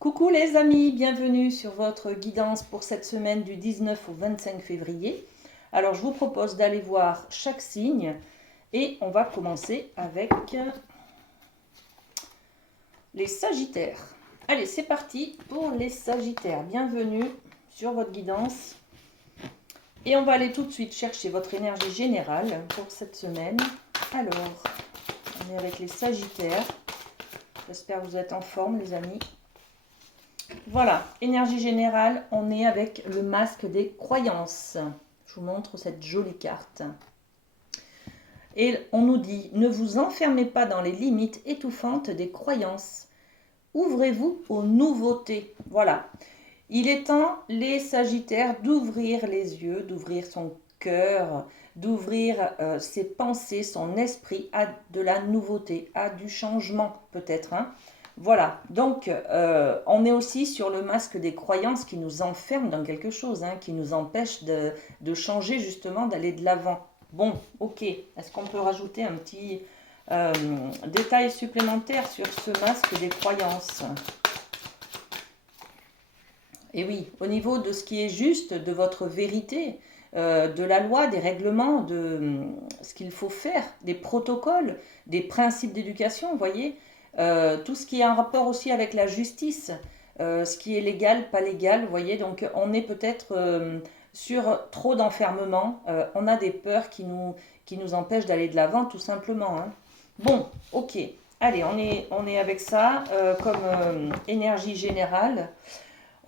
Coucou les amis, bienvenue sur votre guidance pour cette semaine du 19 au 25 février. Alors je vous propose d'aller voir chaque signe et on va commencer avec les Sagittaires. Allez, c'est parti pour les Sagittaires. Bienvenue sur votre guidance. Et on va aller tout de suite chercher votre énergie générale pour cette semaine. Alors, on est avec les Sagittaires. J'espère que vous êtes en forme les amis. Voilà, énergie générale, on est avec le masque des croyances. Je vous montre cette jolie carte. Et on nous dit, ne vous enfermez pas dans les limites étouffantes des croyances. Ouvrez-vous aux nouveautés. Voilà. Il est temps, les Sagittaires, d'ouvrir les yeux, d'ouvrir son cœur, d'ouvrir ses pensées, son esprit à de la nouveauté, à du changement peut-être. Voilà, donc on est aussi sur le masque des croyances qui nous enferme dans quelque chose, qui nous empêche de changer justement, d'aller de l'avant. Bon, ok, est-ce qu'on peut rajouter un petit détail supplémentaire sur ce masque des croyances? Et oui, au niveau de ce qui est juste, de votre vérité, de la loi, des règlements, de ce qu'il faut faire, des protocoles, des principes d'éducation, vous voyez, tout ce qui est en rapport aussi avec la justice, ce qui est légal, pas légal, vous voyez, donc on est peut-être sur trop d'enfermement, on a des peurs qui nous empêchent d'aller de l'avant tout simplement. Bon, ok, allez, on est avec ça comme énergie générale.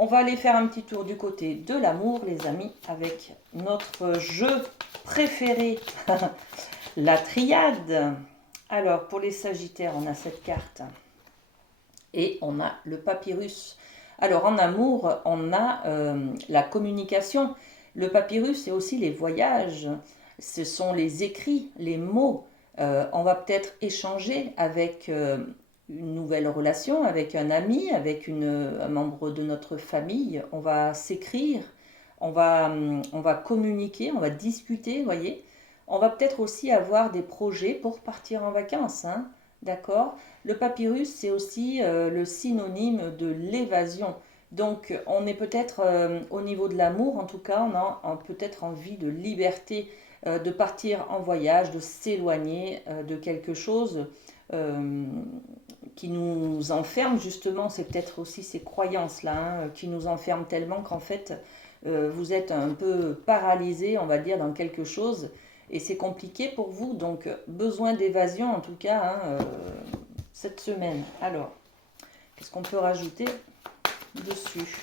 On va aller faire un petit tour du côté de l'amour, les amis, avec notre jeu préféré, la triade. Alors, pour les Sagittaires, on a cette carte et on a le papyrus. Alors, en amour, on a la communication. Le papyrus, c'est aussi les voyages. Ce sont les écrits, les mots. On va peut-être échanger avec une nouvelle relation, avec un ami, avec un membre de notre famille. On va s'écrire, on va communiquer, on va discuter, vous voyez. On va peut-être aussi avoir des projets pour partir en vacances, d'accord? Le papyrus, c'est aussi le synonyme de l'évasion. Donc, on est peut-être au niveau de l'amour, en tout cas, on a peut-être envie de liberté, de partir en voyage, de s'éloigner de quelque chose qui nous enferme, justement. C'est peut-être aussi ces croyances-là qui nous enferment tellement qu'en fait, vous êtes un peu paralysé, on va dire, dans quelque chose. Et c'est compliqué pour vous, donc besoin d'évasion en tout cas cette semaine. Alors, qu'est-ce qu'on peut rajouter dessus?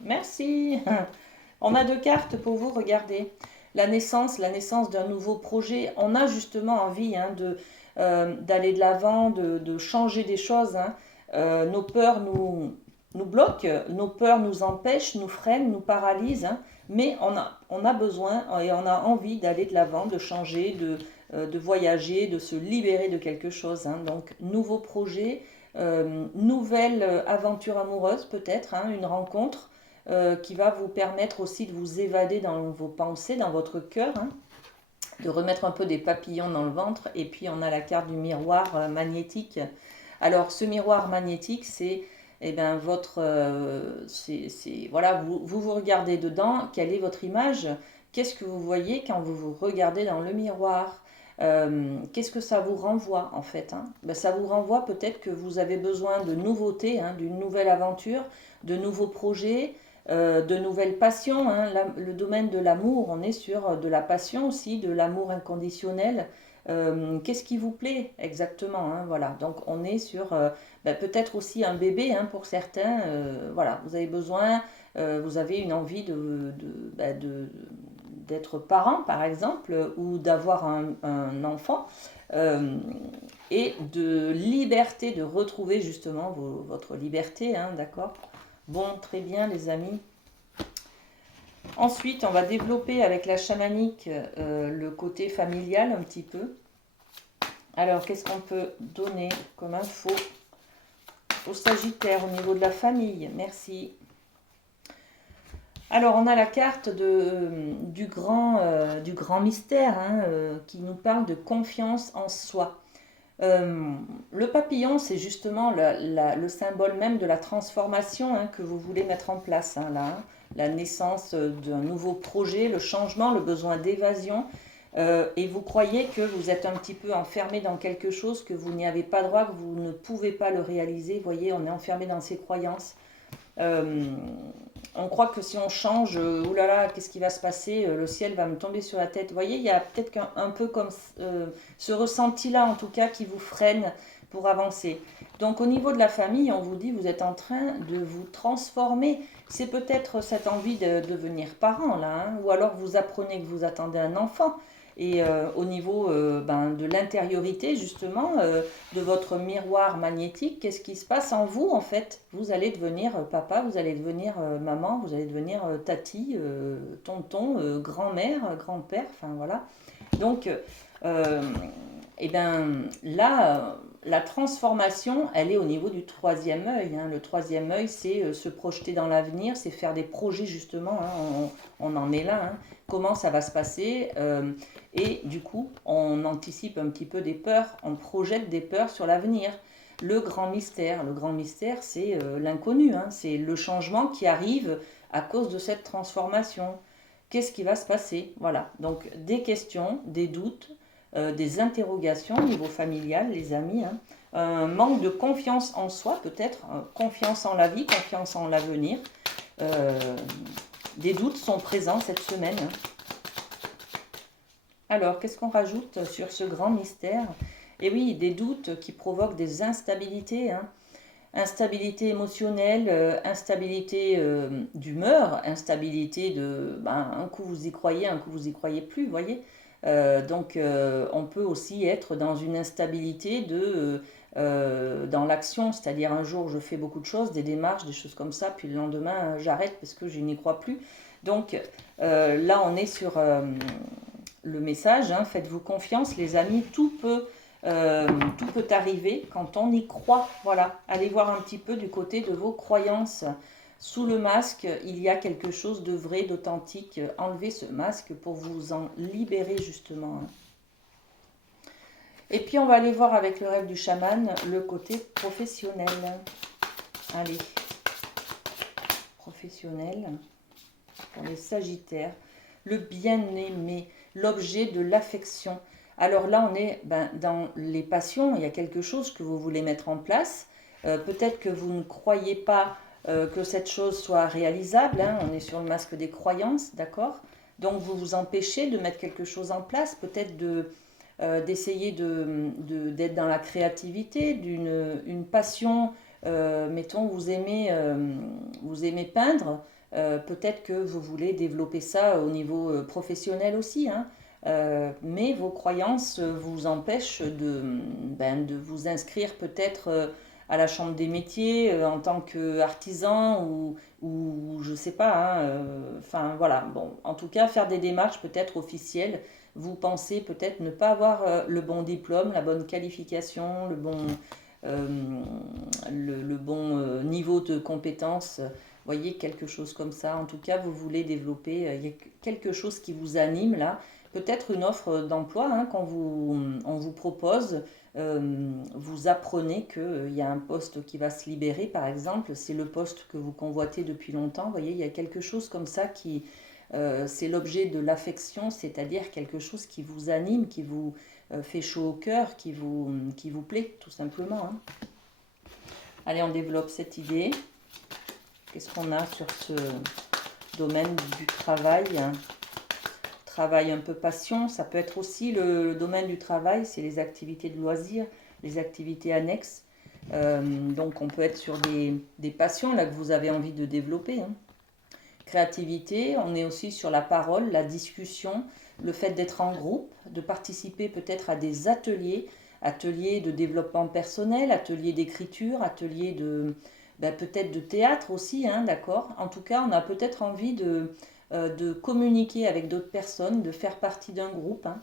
Merci. On a deux cartes pour vous, regardez. La naissance d'un nouveau projet. On a justement envie d'aller de l'avant, de changer des choses. Nos peurs nous bloquent, nos peurs nous empêchent, nous freinent, nous paralysent. Mais on a besoin et on a envie d'aller de l'avant, de changer, de voyager, de se libérer de quelque chose. Donc, nouveau projet, nouvelle aventure amoureuse peut-être, une rencontre qui va vous permettre aussi de vous évader dans vos pensées, dans votre cœur, de remettre un peu des papillons dans le ventre. Et puis on a la carte du miroir magnétique. Alors ce miroir magnétique, c'est votre, voilà, vous regardez dedans. Quelle est votre image? Qu'est-ce que vous voyez quand vous vous regardez dans le miroir? Qu'est-ce que ça vous renvoie en fait? Ça vous renvoie peut-être que vous avez besoin de nouveautés, d'une nouvelle aventure, de nouveaux projets, de nouvelles passions. Le domaine de l'amour, on est sur de la passion aussi, de l'amour inconditionnel. Qu'est-ce qui vous plaît exactement? Voilà, donc on est sur peut-être aussi un bébé pour certains. Voilà, vous avez besoin, vous avez une envie d'être parent par exemple, ou d'avoir un enfant, et de liberté, de retrouver justement votre liberté, d'accord? Bon, très bien les amis. Ensuite, on va développer avec la chamanique le côté familial un petit peu. Alors, qu'est-ce qu'on peut donner comme info aux Sagittaires au niveau de la famille? Merci. Alors, on a la carte du grand mystère qui nous parle de confiance en soi. Euh, le papillon, c'est justement le symbole même de la transformation hein, que vous voulez mettre en place, hein, là, hein. La naissance d'un nouveau projet, le changement, le besoin d'évasion. Et vous croyez que vous êtes un petit peu enfermé dans quelque chose, que vous n'y avez pas droit, que vous ne pouvez pas le réaliser. Vous voyez, on est enfermé dans ses croyances. Euh, on croit que si on change, oulala, qu'est-ce qui va se passer? Le ciel va me tomber sur la tête. Vous voyez, il y a peut-être un peu comme ce ressenti-là, en tout cas, qui vous freine pour avancer. Donc, au niveau de la famille, on vous dit, vous êtes en train de vous transformer. C'est peut-être cette envie de devenir parent, là, hein, ou alors vous apprenez que vous attendez un enfant. Et au niveau de l'intériorité, justement, de votre miroir magnétique, qu'est-ce qui se passe en vous en fait? Vous allez devenir papa, vous allez devenir maman, vous allez devenir tati, tonton, grand-mère, grand-père, enfin voilà. Donc, euh, et bien là, la transformation, elle est au niveau du troisième œil, hein. Le troisième œil, c'est se projeter dans l'avenir, c'est faire des projets justement, hein. On en est là, hein. Comment ça va se passer? Et du coup, on anticipe un petit peu des peurs, on projette des peurs sur l'avenir. Le grand mystère, c'est l'inconnu, hein. C'est le changement qui arrive à cause de cette transformation. Qu'est-ce qui va se passer? Voilà, donc des questions, des doutes, des interrogations au niveau familial, les amis, hein. Un manque de confiance en soi, peut-être, confiance en la vie, confiance en l'avenir. Euh, des doutes sont présents cette semaine, hein. Alors, qu'est-ce qu'on rajoute sur ce grand mystère? Eh oui, des doutes qui provoquent des instabilités, hein. Instabilité émotionnelle, instabilité d'humeur, instabilité de... Ben, un coup vous y croyez, un coup vous y croyez plus, vous voyez. Donc on peut aussi être dans une instabilité dans l'action, c'est-à-dire un jour je fais beaucoup de choses, des démarches, des choses comme ça, puis le lendemain j'arrête parce que je n'y crois plus. Donc là on est sur le message, hein, faites-vous confiance les amis, tout peut arriver quand on y croit. Voilà, allez voir un petit peu du côté de vos croyances. Sous le masque, il y a quelque chose de vrai, d'authentique. Enlevez ce masque pour vous en libérer justement, hein. Et puis on va aller voir avec le rêve du chaman le côté professionnel. Allez, professionnel pour les sagittaires. Le bien-aimé, l'objet de l'affection. Alors là, on est dans les passions, il y a quelque chose que vous voulez mettre en place. Peut-être que vous ne croyez pas que cette chose soit réalisable, hein. On est sur le masque des croyances, d'accord? Donc vous vous empêchez de mettre quelque chose en place, peut-être d'essayer d'être dans la créativité, une passion, mettons, vous aimez peindre, peut-être que vous voulez développer ça au niveau professionnel aussi, hein. Mais vos croyances vous empêchent de vous inscrire peut-être à la Chambre des métiers en tant qu'artisan ou je sais pas, hein, enfin voilà, bon, en tout cas faire des démarches peut-être officielles. Vous pensez peut-être ne pas avoir le bon diplôme, la bonne qualification, euh, le bon niveau de compétence. Voyez, quelque chose comme ça. En tout cas, vous voulez développer, il y a quelque chose qui vous anime là. Peut-être une offre d'emploi hein, on vous propose. Vous apprenez qu'il y a un poste qui va se libérer, par exemple. C'est le poste que vous convoitez depuis longtemps. Vous voyez, il y a quelque chose comme ça qui... c'est l'objet de l'affection, c'est-à-dire quelque chose qui vous anime, qui vous fait chaud au cœur, qui vous plaît, tout simplement, hein. Allez, on développe cette idée. Qu'est-ce qu'on a sur ce domaine du travail? Travail un peu passion, ça peut être aussi le domaine du travail, c'est les activités de loisirs, les activités annexes. Donc on peut être sur des passions là que vous avez envie de développer, hein. Créativité, on est aussi sur la parole, la discussion, le fait d'être en groupe, de participer peut-être à des ateliers, ateliers de développement personnel, ateliers d'écriture, ateliers peut-être de théâtre aussi, hein, d'accord. En tout cas, on a peut-être envie de communiquer avec d'autres personnes, de faire partie d'un groupe, hein,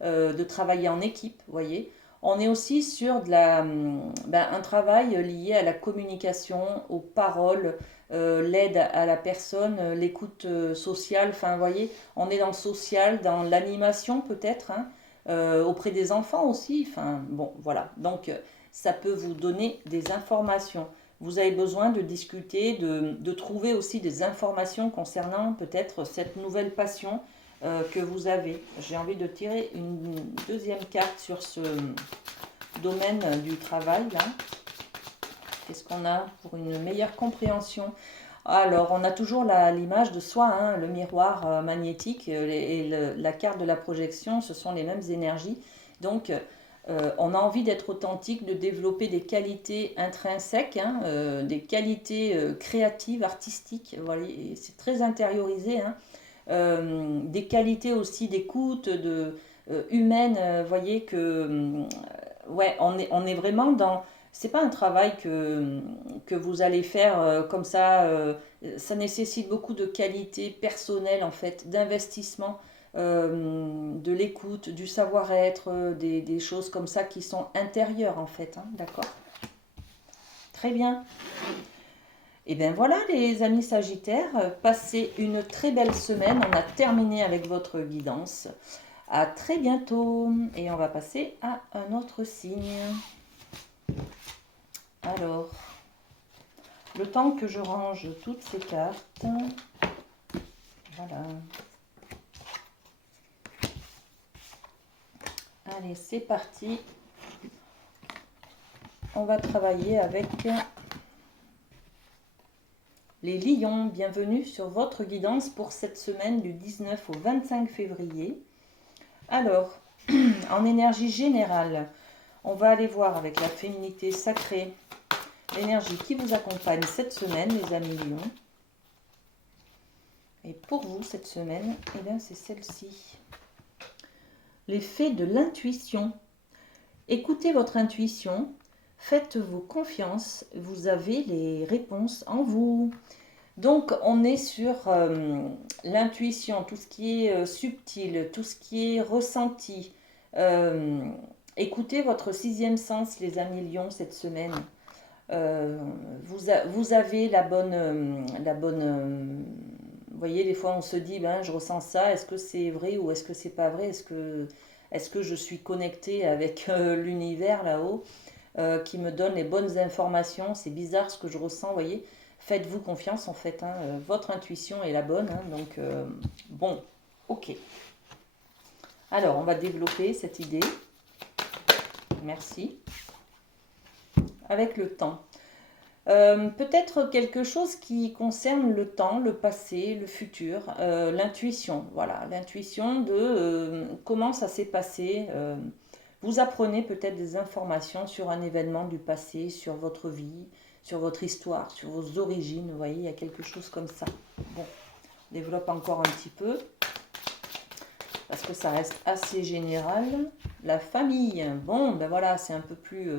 de travailler en équipe, vous voyez. On est aussi sur un travail lié à la communication, aux paroles, l'aide à la personne, l'écoute sociale, enfin, vous voyez, on est dans le social, dans l'animation peut-être, hein. auprès des enfants aussi. Enfin, bon, voilà. Donc, ça peut vous donner des informations. Vous avez besoin de discuter, de trouver aussi des informations concernant peut-être cette nouvelle passion que vous avez. J'ai envie de tirer une deuxième carte sur ce domaine du travail, là. Qu'est-ce qu'on a pour une meilleure compréhension? Alors, on a toujours l'image de soi, hein, le miroir magnétique et la carte de la projection, ce sont les mêmes énergies. Donc, on a envie d'être authentique, de développer des qualités intrinsèques, hein, des qualités créatives, artistiques. Voilà, c'est très intériorisé, hein. Des qualités aussi d'écoute, humaine. Voyez que, ouais, on est vraiment dans. C'est pas un travail que vous allez faire comme ça. Ça nécessite beaucoup de qualité personnelle, en fait, d'investissement, de l'écoute, du savoir-être, des choses comme ça qui sont intérieures, en fait, hein, d'accord? Très bien. Et bien voilà, les amis Sagittaires, passez une très belle semaine. On a terminé avec votre guidance. À très bientôt. Et on va passer à un autre signe. Alors, le temps que je range toutes ces cartes. Voilà. Allez, c'est parti. On va travailler avec les lions. Bienvenue sur votre guidance pour cette semaine du 19 au 25 février. Alors, en énergie générale, on va aller voir avec la féminité sacrée l'énergie qui vous accompagne cette semaine, les amis lions. Et pour vous, cette semaine, eh bien, c'est celle-ci. L'effet de l'intuition. Écoutez votre intuition, faites-vous confiance, vous avez les réponses en vous. Donc, on est sur l'intuition, tout ce qui est subtil, tout ce qui est ressenti. Écoutez votre sixième sens, les amis lions, cette semaine. Vous avez la bonne, vous voyez, des fois on se dit, ben, je ressens ça, est-ce que c'est vrai ou est-ce que c'est pas vrai? Est-ce que je suis connectée avec l'univers là-haut qui me donne les bonnes informations? C'est bizarre ce que je ressens, vous voyez. Faites-vous confiance en fait, hein, votre intuition est la bonne, hein, donc bon, ok. Alors, on va développer cette idée. Merci. Avec le temps. Peut-être quelque chose qui concerne le temps, le passé, le futur, l'intuition. Voilà, l'intuition de comment ça s'est passé. Vous apprenez peut-être des informations sur un événement du passé, sur votre vie, sur votre histoire, sur vos origines. Vous voyez, il y a quelque chose comme ça. Bon, on développe encore un petit peu parce que ça reste assez général. La famille, bon, ben voilà, c'est un peu plus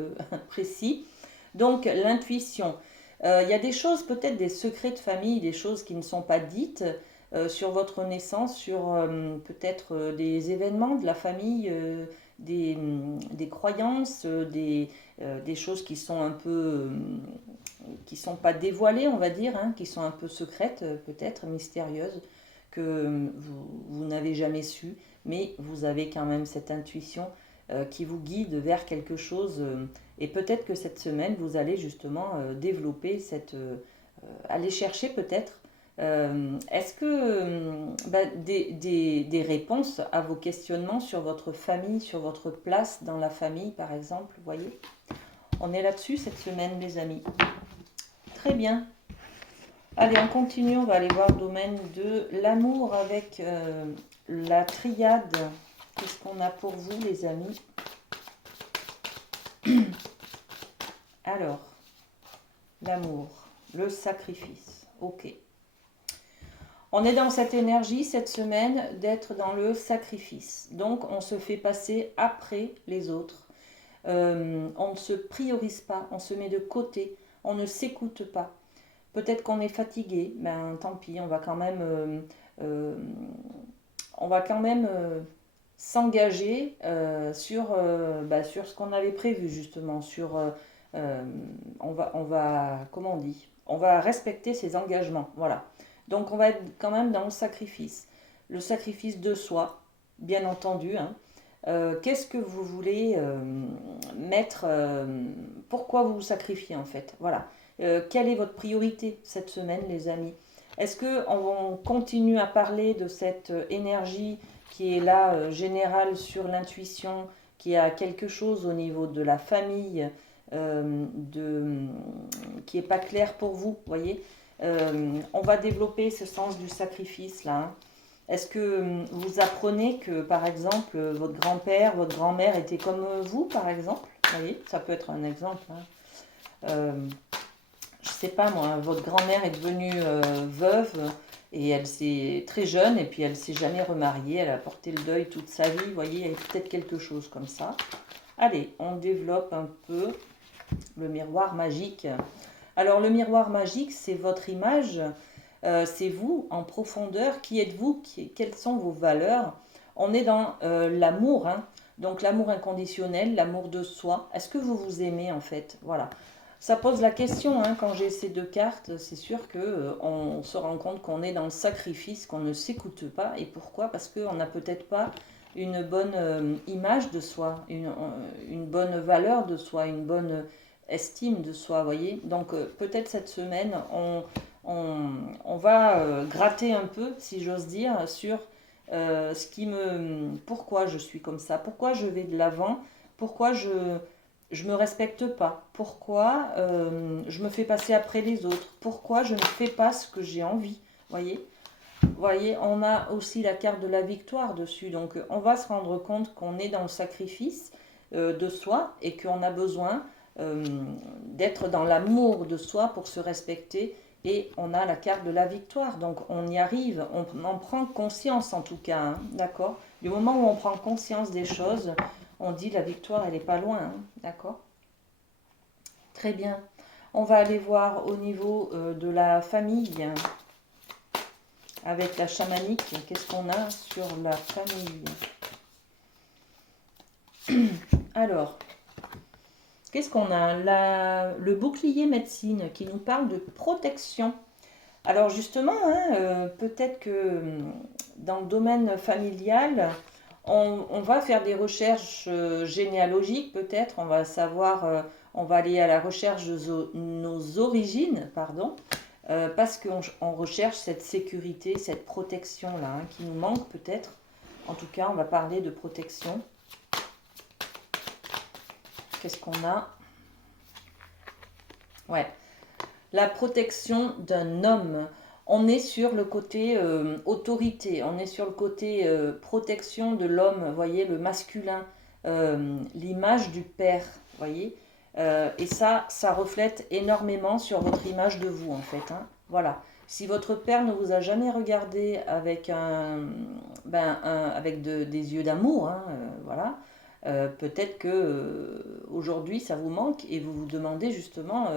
précis. Donc, l'intuition. Il y a des choses, peut-être des secrets de famille, des choses qui ne sont pas dites sur votre naissance, sur peut-être des événements de la famille, des croyances, des choses qui sont un peu, qui sont pas dévoilées, on va dire, hein, qui sont un peu secrètes, peut-être mystérieuses, que vous n'avez jamais su, mais vous avez quand même cette intuition qui vous guide vers quelque chose. Et peut-être que cette semaine, vous allez justement développer aller chercher peut-être est-ce que des réponses à vos questionnements sur votre famille, sur votre place dans la famille, par exemple, vous voyez? On est là-dessus cette semaine, les amis. Très bien. Allez, on continue, on va aller voir le domaine de l'amour avec la triade. Qu'est-ce qu'on a pour vous, les amis? Alors, l'amour, le sacrifice. Ok. On est dans cette énergie cette semaine d'être dans le sacrifice. Donc, on se fait passer après les autres. On ne se priorise pas, on se met de côté, on ne s'écoute pas. Peut-être qu'on est fatigué, ben tant pis, on va quand même, s'engager sur ce qu'on avait prévu justement, comment on dit, on va respecter ses engagements, voilà. Donc on va être quand même dans le sacrifice de soi, bien entendu, hein. Qu'est-ce que vous voulez mettre, pourquoi vous vous sacrifiez en fait? Voilà. Quelle est votre priorité cette semaine, les amis? Est-ce qu'on continue à parler de cette énergie qui est là, générale sur l'intuition, qui a quelque chose au niveau de la famille, qui n'est pas clair pour vous, voyez? On va développer ce sens du sacrifice là, hein. Est-ce que vous apprenez que, par exemple, votre grand-père, votre grand-mère était comme vous, par exemple? Vous voyez, ça peut être un exemple, hein. Je sais pas moi, votre grand-mère est devenue veuve et elle s'est très jeune et puis elle s'est jamais remariée, elle a porté le deuil toute sa vie, vous voyez, il y a peut-être quelque chose comme ça. Allez, on développe un peu le miroir magique. Alors le miroir magique, c'est votre image, c'est vous en profondeur. Qui êtes-vous? Quelles sont vos valeurs? On est dans l'amour, hein. Donc l'amour inconditionnel, l'amour de soi. Est-ce que vous vous aimez en fait? Voilà. Ça pose la question, hein, quand j'ai ces deux cartes, c'est sûr que on se rend compte qu'on est dans le sacrifice, qu'on ne s'écoute pas. Et pourquoi? Parce qu'on n'a peut-être pas une bonne image de soi, une bonne valeur de soi, une bonne estime de soi, voyez. Donc peut-être cette semaine, on va gratter un peu, si j'ose dire, sur pourquoi je suis comme ça, pourquoi je vais de l'avant, pourquoi je me respecte pas, pourquoi je me fais passer après les autres, pourquoi je ne fais pas ce que j'ai envie, voyez. Voyez, on a aussi la carte de la victoire dessus, donc on va se rendre compte qu'on est dans le sacrifice de soi et qu'on a besoin euh, d'être dans l'amour de soi pour se respecter. Et on a la carte de la victoire, donc on y arrive, on en prend conscience en tout cas, hein, d'accord. Du moment où on prend conscience des choses, on dit la victoire, elle n'est pas loin, hein, d'accord. Très bien. On va aller voir au niveau de la famille, avec la chamanique. Qu'est-ce qu'on a sur la famille? Alors, qu'est-ce qu'on a? Le bouclier médecine qui nous parle de protection. Alors justement, hein, peut-être que dans le domaine familial, on va faire des recherches généalogiques, peut-être. On va savoir, on va aller à la recherche de nos origines, pardon, parce qu'on recherche cette sécurité, cette protection-là, hein, qui nous manque peut-être. En tout cas, on va parler de protection. Qu'est-ce qu'on a? Ouais, la protection d'un homme. On est sur le côté autorité, on est sur le côté protection de l'homme, vous voyez, le masculin, l'image du père, vous voyez. Et ça reflète énormément sur votre image de vous, en fait, hein. Voilà. Si votre père ne vous a jamais regardé avec des yeux d'amour, hein, voilà, peut-être que aujourd'hui ça vous manque et vous vous demandez justement,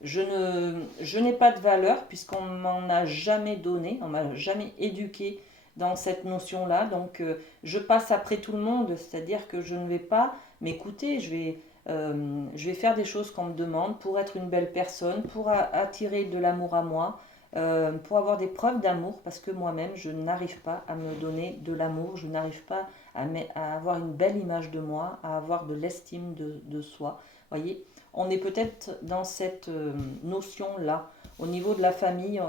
je n'ai pas de valeur puisqu'on m'en a jamais donné, on m'a jamais éduqué dans cette notion-là. Donc je passe après tout le monde, c'est-à-dire que je ne vais pas m'écouter, je vais faire des choses qu'on me demande pour être une belle personne, pour attirer de l'amour à moi, pour avoir des preuves d'amour, parce que moi-même, je n'arrive pas à me donner de l'amour, je n'arrive pas à avoir une belle image de moi, à avoir de l'estime de soi. Voyez, on est peut-être dans cette notion-là. Au niveau de la famille,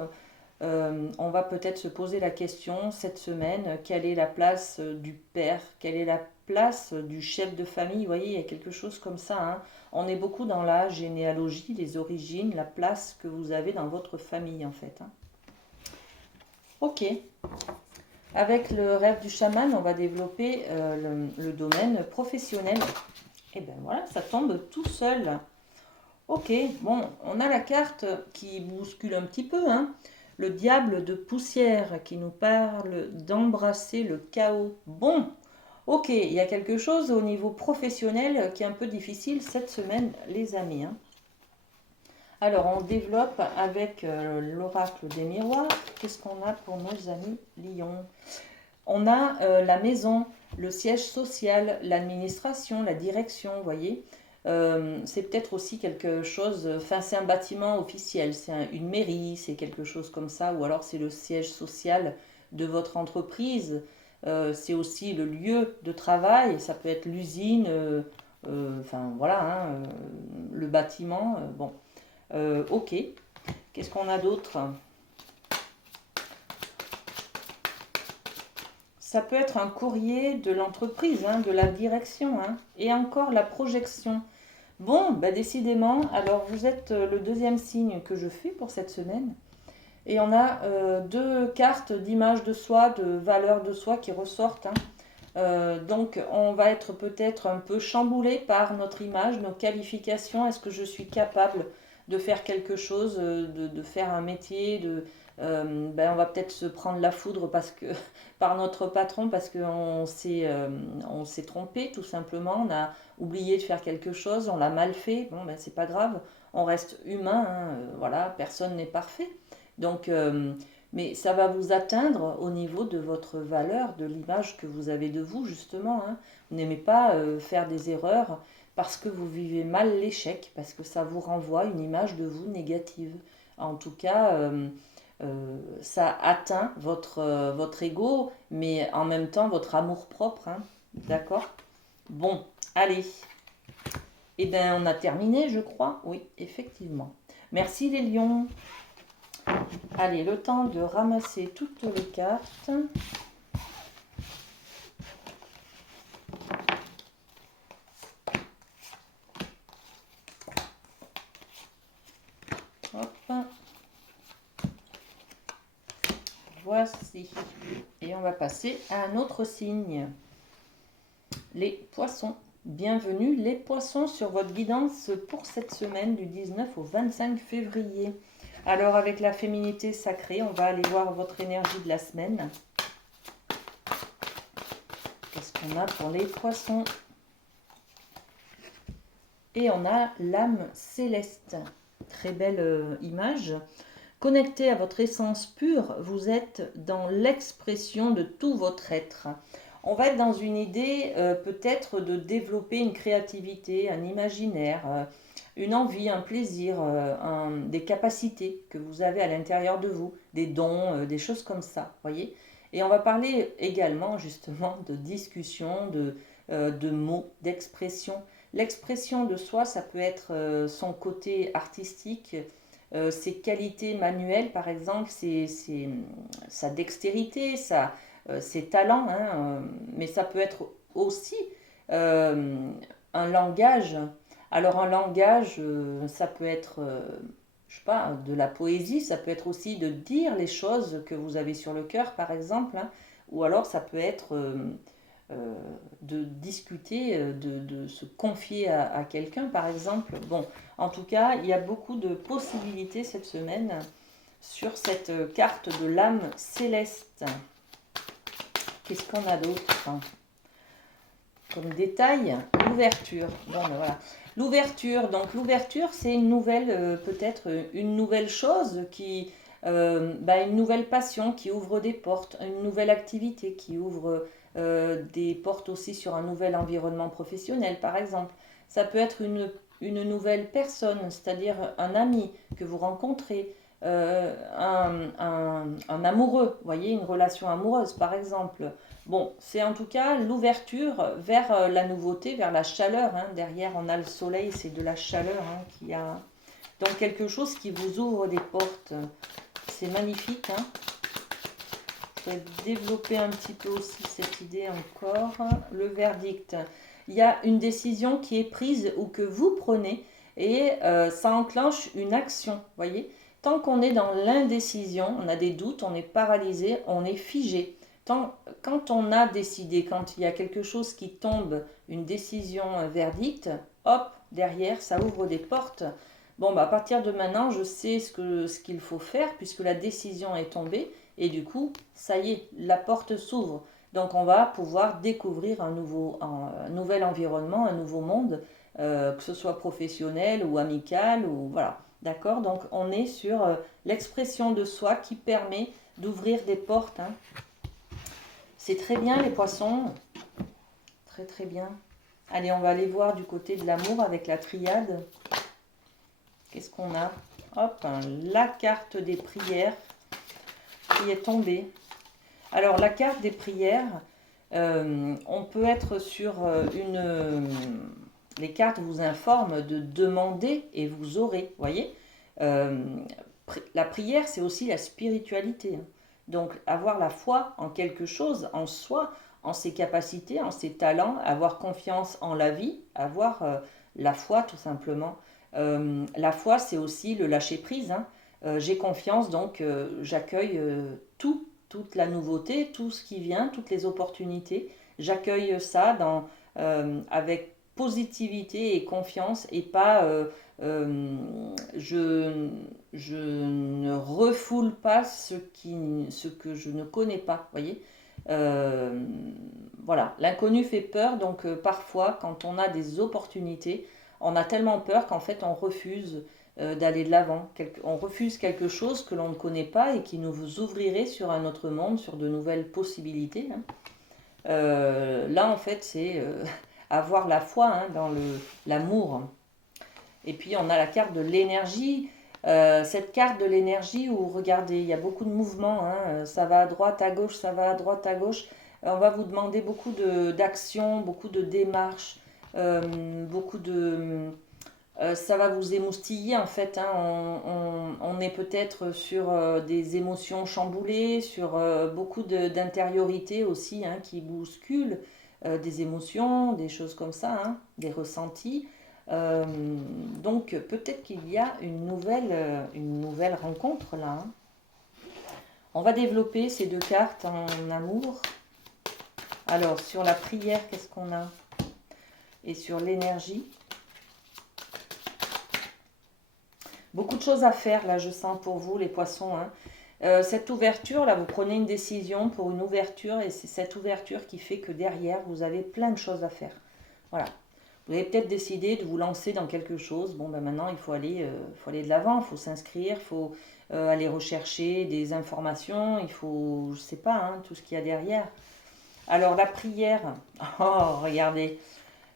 on va peut-être se poser la question cette semaine, quelle est la place du père, quelle est la place du chef de famille, vous voyez, il y a quelque chose comme ça, hein. On est beaucoup dans la généalogie, les origines, la place que vous avez dans votre famille en fait, hein. Ok, avec le rêve du chaman, on va développer le domaine professionnel. Et ben voilà, ça tombe tout seul. Ok, bon, on a la carte qui bouscule un petit peu, hein. Le diable de poussière qui nous parle d'embrasser le chaos. Bon, ok, il y a quelque chose au niveau professionnel qui est un peu difficile cette semaine, les amis, hein. Alors, on développe avec l'oracle des miroirs. Qu'est-ce qu'on a pour nos amis lions? On a la maison, le siège social, l'administration, la direction, vous voyez. C'est peut-être aussi quelque chose, enfin c'est un bâtiment officiel, une mairie, c'est quelque chose comme ça, ou alors c'est le siège social de votre entreprise. c'est aussi le lieu de travail, ça peut être l'usine, enfin voilà, hein, le bâtiment. Bon, ok. Qu'est-ce qu'on a d'autre? Ça peut être un courrier de l'entreprise, hein, de la direction, hein, et encore la projection. Bon, bah décidément, alors vous êtes le deuxième signe que je fais pour cette semaine. Et on a deux cartes d'image de soi, de valeur de soi qui ressortent, hein. Donc on va être peut-être un peu chamboulé par notre image, nos qualifications. Est-ce que je suis capable de faire quelque chose, de faire un métier, ben, on va peut-être se prendre la foudre parce que, par notre patron parce on s'est trompé tout simplement. On a oublié de faire quelque chose, on l'a mal fait. Bon, ben, c'est pas grave, on reste humain, hein, voilà, personne n'est parfait. Donc, mais ça va vous atteindre au niveau de votre valeur, de l'image que vous avez de vous, justement, hein. Vous n'aimez pas faire des erreurs parce que vous vivez mal l'échec, parce que ça vous renvoie une image de vous négative. En tout cas, ça atteint votre ego, mais en même temps votre amour-propre, hein. D'accord? Bon, allez. Eh bien, on a terminé, je crois. Oui, effectivement. Merci les lions. Allez, le temps de ramasser toutes les cartes. Hop. Voici. Et on va passer à un autre signe. Les poissons. Bienvenue les poissons sur votre guidance pour cette semaine du 19 au 25 février. Alors avec la féminité sacrée, on va aller voir votre énergie de la semaine. Qu'est-ce qu'on a pour les poissons? Et on a l'âme céleste. Très belle image. Connecté à votre essence pure, vous êtes dans l'expression de tout votre être. On va être dans une idée peut-être de développer une créativité, un imaginaire, une envie, un plaisir, des capacités que vous avez à l'intérieur de vous, des dons, des choses comme ça, voyez. Et on va parler également justement de discussion, de mots, d'expression. L'expression de soi, ça peut être son côté artistique, ses qualités manuelles, par exemple, sa dextérité, ses talents, hein, mais ça peut être aussi un langage. Alors un langage, ça peut être, je sais pas, de la poésie, ça peut être aussi de dire les choses que vous avez sur le cœur, par exemple, hein, ou alors ça peut être euh, de discuter, de se confier à quelqu'un, par exemple. Bon, en tout cas, il y a beaucoup de possibilités cette semaine sur cette carte de l'âme céleste. Qu'est-ce qu'on a d'autre comme détail? L'ouverture. Bon, ben voilà. L'ouverture. Donc l'ouverture, c'est une nouvelle, peut-être une nouvelle chose une nouvelle passion qui ouvre des portes, une nouvelle activité qui ouvre des portes aussi sur un nouvel environnement professionnel, par exemple. Ça peut être une nouvelle personne, c'est-à-dire un ami que vous rencontrez, un amoureux, vous voyez, une relation amoureuse, par exemple. Bon, c'est en tout cas l'ouverture vers la nouveauté, vers la chaleur, hein. Derrière, on a le soleil, c'est de la chaleur, hein, qui a donc quelque chose qui vous ouvre des portes. C'est magnifique, hein. Je vais développer un petit peu aussi cette idée encore. Le verdict. Il y a une décision qui est prise ou que vous prenez et ça enclenche une action, voyez. Tant qu'on est dans l'indécision, on a des doutes, on est paralysé, on est figé. Quand on a décidé, quand il y a quelque chose qui tombe, une décision, un verdict, hop, derrière, ça ouvre des portes. Bon, bah, à partir de maintenant, je sais ce qu'il faut faire puisque la décision est tombée et du coup, ça y est, la porte s'ouvre. Donc, on va pouvoir découvrir un nouvel environnement, un nouveau monde, que ce soit professionnel ou amical ou voilà. D'accord? Donc, on est sur l'expression de soi qui permet d'ouvrir des portes, hein. C'est très bien les poissons. Très très bien. Allez, on va aller voir du côté de l'amour avec la triade. Qu'est-ce qu'on a? Hop, la carte des prières qui est tombée. Alors, la carte des prières, On peut être sur les cartes vous informent de demander et vous aurez, voyez. Euh, la prière, c'est aussi la spiritualité, hein. Donc, avoir la foi en quelque chose, en soi, en ses capacités, en ses talents, avoir confiance en la vie, avoir la foi tout simplement. La foi, c'est aussi le lâcher prise, hein. J'ai confiance, donc j'accueille tout, toute la nouveauté, tout ce qui vient, toutes les opportunités. J'accueille ça avec positivité et confiance et pas je, je ne refoule pas ce que je ne connais pas, voyez. Euh, voilà, l'inconnu fait peur, donc parfois quand on a des opportunités, on a tellement peur qu'en fait on refuse d'aller de l'avant. On refuse quelque chose que l'on ne connaît pas et qui nous ouvrirait sur un autre monde, sur de nouvelles possibilités, hein. Là en fait c'est avoir la foi, hein, dans l'amour. Et puis on a la carte de l'énergie. Cette carte de l'énergie où, regardez, il y a beaucoup de mouvements, hein, ça va à droite, à gauche, ça va à droite, à gauche. On va vous demander beaucoup d'actions, beaucoup de démarches, beaucoup de... ça va vous émoustiller en fait, hein. On est peut-être sur des émotions chamboulées, sur beaucoup d'intériorité aussi, hein, qui bousculent des émotions, des choses comme ça, hein, des ressentis. Euh, donc peut-être qu'il y a une nouvelle rencontre là, hein. On va développer ces deux cartes en amour. Alors sur la prière, qu'est-ce qu'on a? Et sur l'énergie. Beaucoup de choses à faire là, je sens pour vous les poissons, hein. Cette ouverture là, vous prenez une décision pour une ouverture et c'est cette ouverture qui fait que derrière vous avez plein de choses à faire. Voilà. Vous avez peut-être décidé de vous lancer dans quelque chose. Bon, ben maintenant, faut aller de l'avant, il faut s'inscrire, il faut aller rechercher des informations, il faut, je sais pas, hein, tout ce qu'il y a derrière. Alors, la prière, oh, regardez,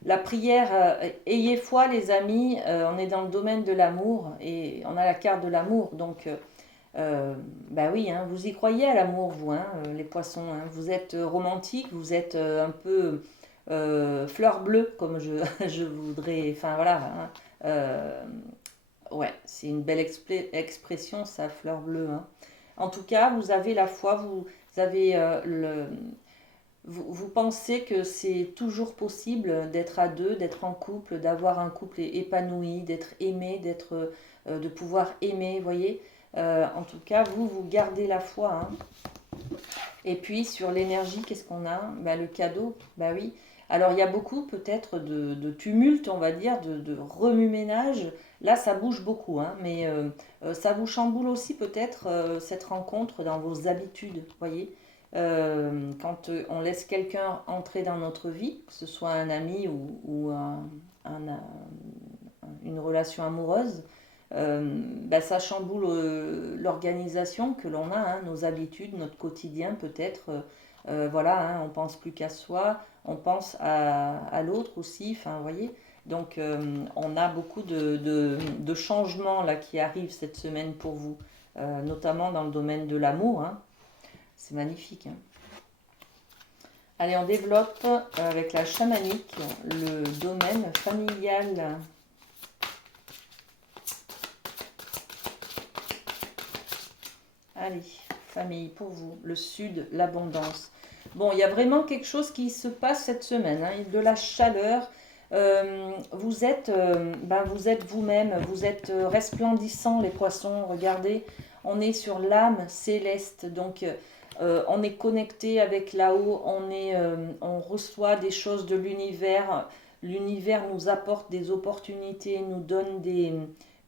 la prière, ayez foi, les amis, on est dans le domaine de l'amour et on a la carte de l'amour. Donc, bah oui, hein, vous y croyez à l'amour, vous, hein, les poissons, hein. Vous êtes romantique, vous êtes un peu fleur bleue, comme je voudrais. Enfin voilà, hein. Ouais, c'est une belle expression, ça, fleur bleue, hein. En tout cas, vous avez la foi, vous avez vous pensez que c'est toujours possible d'être à deux, d'être en couple, d'avoir un couple épanoui, d'être aimé, de pouvoir aimer, vous voyez. En tout cas, vous gardez la foi, hein. Et puis sur l'énergie, qu'est-ce qu'on a? Bah, le cadeau, bah oui. Alors il y a beaucoup peut-être de tumulte, on va dire, de remue-ménage. Là, ça bouge beaucoup, hein, mais ça vous chamboule aussi peut-être cette rencontre dans vos habitudes, vous voyez. Quand on laisse quelqu'un entrer dans notre vie, que ce soit un ami ou une relation amoureuse, bah, ça chamboule l'organisation que l'on a, hein, nos habitudes, notre quotidien peut-être. Voilà, hein, on pense plus qu'à soi, on pense à l'autre aussi, enfin, vous voyez. Donc, on a beaucoup de changements là qui arrivent cette semaine pour vous, notamment dans le domaine de l'amour, hein. C'est magnifique, hein. Allez, on développe avec la chamanique le domaine familial. Allez, famille, pour vous, le sud, l'abondance. Bon, il y a vraiment quelque chose qui se passe cette semaine, hein, de la chaleur. Vous êtes vous-même, vous êtes resplendissant, les poissons. Regardez, on est sur l'âme céleste, donc on est connecté avec là-haut, on reçoit des choses de l'univers. L'univers nous apporte des opportunités, nous donne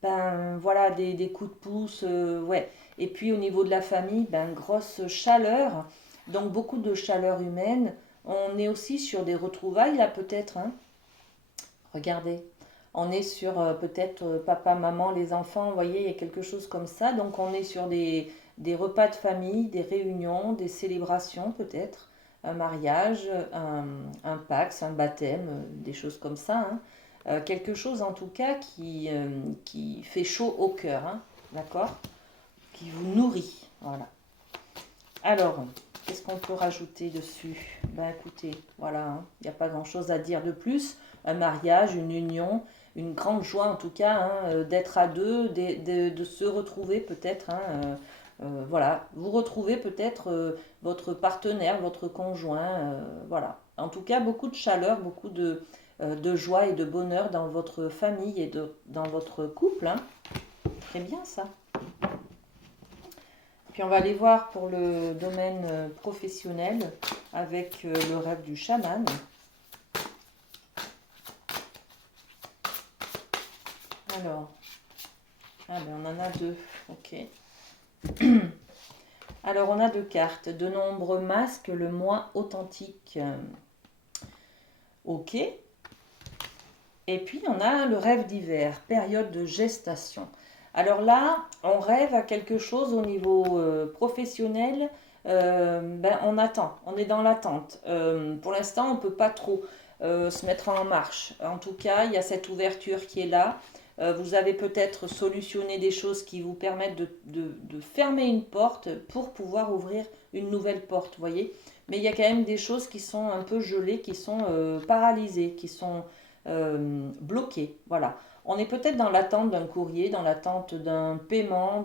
voilà, des coups de pouce, ouais. Et puis au niveau de la famille, grosse chaleur, donc beaucoup de chaleur humaine. On est aussi sur des retrouvailles là peut-être, hein. Regardez, on est sur peut-être papa, maman, les enfants, vous voyez, il y a quelque chose comme ça. Donc on est sur des repas de famille, des réunions, des célébrations peut-être, un mariage, un Pax, un baptême, des choses comme ça, hein. Quelque chose en tout cas qui fait chaud au cœur, hein, d'accord? Qui vous nourrit, voilà. Alors, qu'est-ce qu'on peut rajouter dessus? Ben écoutez, voilà, hein, il n'y a pas grand-chose à dire de plus. Un mariage, une union, une grande joie en tout cas, hein, d'être à deux, de se retrouver peut-être, hein, voilà, vous retrouvez peut-être votre partenaire, votre conjoint, voilà. En tout cas, beaucoup de chaleur, beaucoup de joie et de bonheur dans votre famille et dans votre couple, hein. Très bien ça. Puis on va aller voir pour le domaine professionnel avec le rêve du chaman. Alors, ah ben on en a deux, ok. Alors on a deux cartes, de nombreux masques, le moi authentique, ok. Et puis on a le rêve d'hiver, période de gestation. Alors là, on rêve à quelque chose au niveau professionnel, ben on attend, on est dans l'attente. Pour l'instant, on ne peut pas trop se mettre en marche. En tout cas, il y a cette ouverture qui est là. Vous avez peut-être solutionné des choses qui vous permettent de fermer une porte pour pouvoir ouvrir une nouvelle porte, vous voyez. Mais il y a quand même des choses qui sont un peu gelées, qui sont paralysées, qui sont bloquées, voilà. On est peut-être dans l'attente d'un courrier, dans l'attente d'un paiement,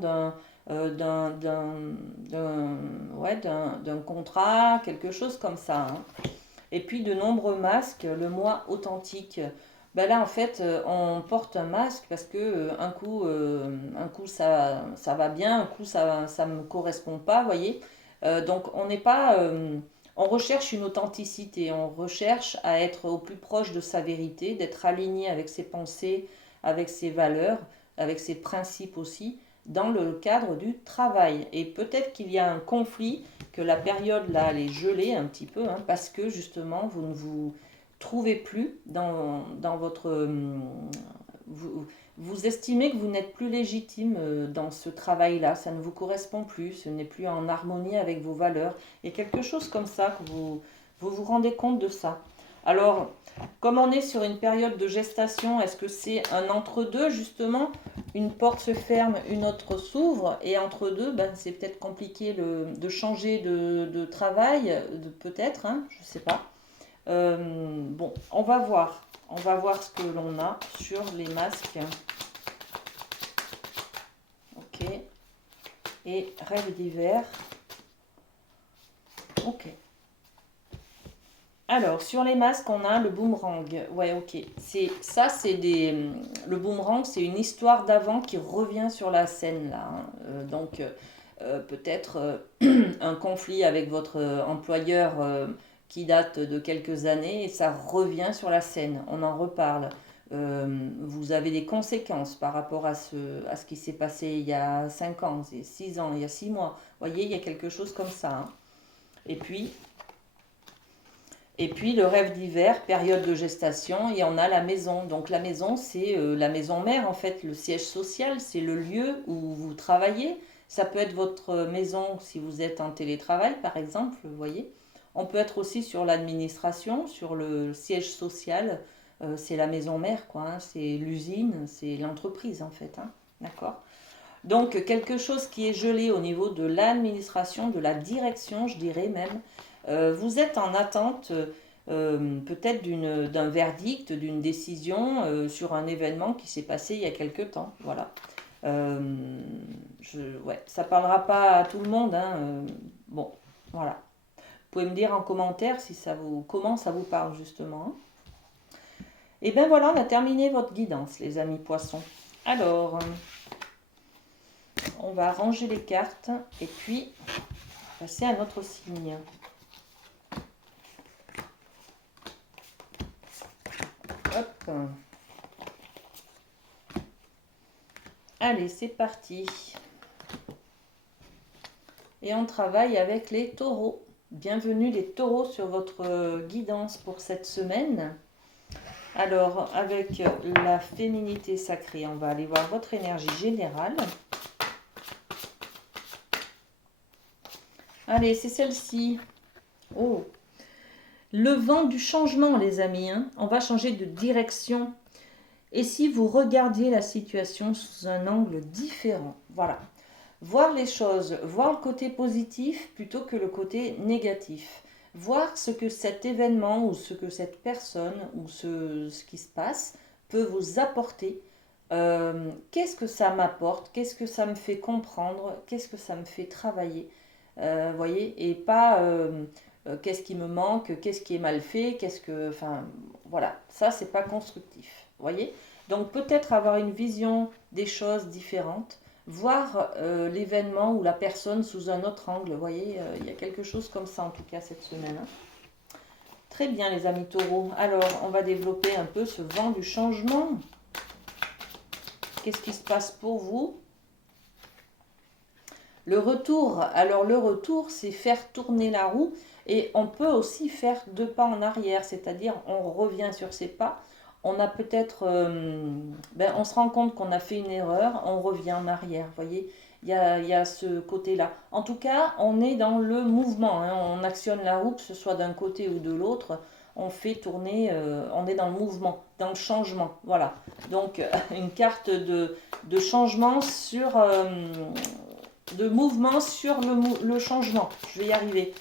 ouais, d'un contrat, quelque chose comme ça, hein. Et puis de nombreux masques, le moi authentique. Ben là, en fait, on porte un masque parce que un coup ça va bien, un coup ça me correspond pas, vous voyez. Donc on n'est pas, on recherche une authenticité, on recherche à être au plus proche de sa vérité, d'être aligné avec ses pensées, avec ses valeurs, avec ses principes aussi, dans le cadre du travail. Et peut-être qu'il y a un conflit, que la période là, elle est gelée un petit peu, hein, parce que justement, vous ne vous trouvez plus dans votre... vous estimez que vous n'êtes plus légitime dans ce travail-là, ça ne vous correspond plus, ce n'est plus en harmonie avec vos valeurs. Il y a quelque chose comme ça que vous rendez compte de ça. Alors, comme on est sur une période de gestation, est-ce que c'est un entre-deux justement? Une porte se ferme, une autre s'ouvre, et entre deux, ben, c'est peut-être compliqué de changer de travail, peut-être, hein, je ne sais pas. Bon, on va voir. On va voir ce que l'on a sur les masques. Ok. Et rêve d'hiver. Ok. Alors, sur les masques, on a le boomerang. Ouais, ok. Le boomerang, c'est une histoire d'avant qui revient sur la scène, là, hein. Donc, peut-être un conflit avec votre employeur qui date de quelques années et ça revient sur la scène. On en reparle. Vous avez des conséquences par rapport à ce qui s'est passé il y a 5 ans, 6 ans, il y a 6 mois. Vous voyez, il y a quelque chose comme ça, hein. Et puis, et puis le rêve d'hiver, période de gestation, et on a la maison. Donc la maison, c'est la maison mère en fait, le siège social, c'est le lieu où vous travaillez. Ça peut être votre maison si vous êtes en télétravail par exemple, vous voyez. On peut être aussi sur l'administration, sur le siège social, c'est la maison mère quoi, hein, c'est l'usine, c'est l'entreprise en fait, hein, d'accord. Donc quelque chose qui est gelé au niveau de l'administration, de la direction, je dirais même. Vous êtes en attente peut-être d'un verdict, d'une décision sur un événement qui s'est passé il y a quelque temps. Voilà. Euh, ouais, ça ne parlera pas à tout le monde, hein, bon, voilà. Vous pouvez me dire en commentaire si comment ça vous parle justement, hein. Et bien voilà, on a terminé votre guidance, les amis poissons. Alors, on va ranger les cartes et puis passer à notre signe. Hop. Allez, c'est parti. Et on travaille avec les taureaux. Bienvenue les taureaux sur votre guidance pour cette semaine. Alors, avec la féminité sacrée, on va aller voir votre énergie générale. Allez, c'est celle-ci. Oh, le vent du changement, les amis, hein. On va changer de direction. Et si vous regardiez la situation sous un angle différent, voilà. Voir les choses, voir le côté positif plutôt que le côté négatif. Voir ce que cet événement ou ce que cette personne ou ce qui se passe peut vous apporter. Qu'est-ce que ça m'apporte? Qu'est-ce que ça me fait comprendre? Qu'est-ce que ça me fait travailler? Voyez, et pas qu'est-ce qui me manque, qu'est-ce qui est mal fait, qu'est-ce que. Enfin, voilà, ça, c'est pas constructif. Voyez? Donc, peut-être avoir une vision des choses différentes, voir l'événement ou la personne sous un autre angle. Vous voyez, il y a quelque chose comme ça en tout cas cette semaine, hein. Très bien les amis taureaux. Alors, on va développer un peu ce vent du changement. Qu'est-ce qui se passe pour vous? Le retour. Alors, le retour, c'est faire tourner la roue. Et on peut aussi faire 2 pas en arrière, c'est-à-dire on revient sur ses pas. On a peut-être, on se rend compte qu'on a fait une erreur, on revient en arrière, vous voyez, il y a ce côté-là. En tout cas, on est dans le mouvement, hein. On actionne la roue, que ce soit d'un côté ou de l'autre, on fait tourner, on est dans le mouvement, dans le changement, voilà. Donc, une carte de changement sur, de mouvement sur le changement, je vais y arriver.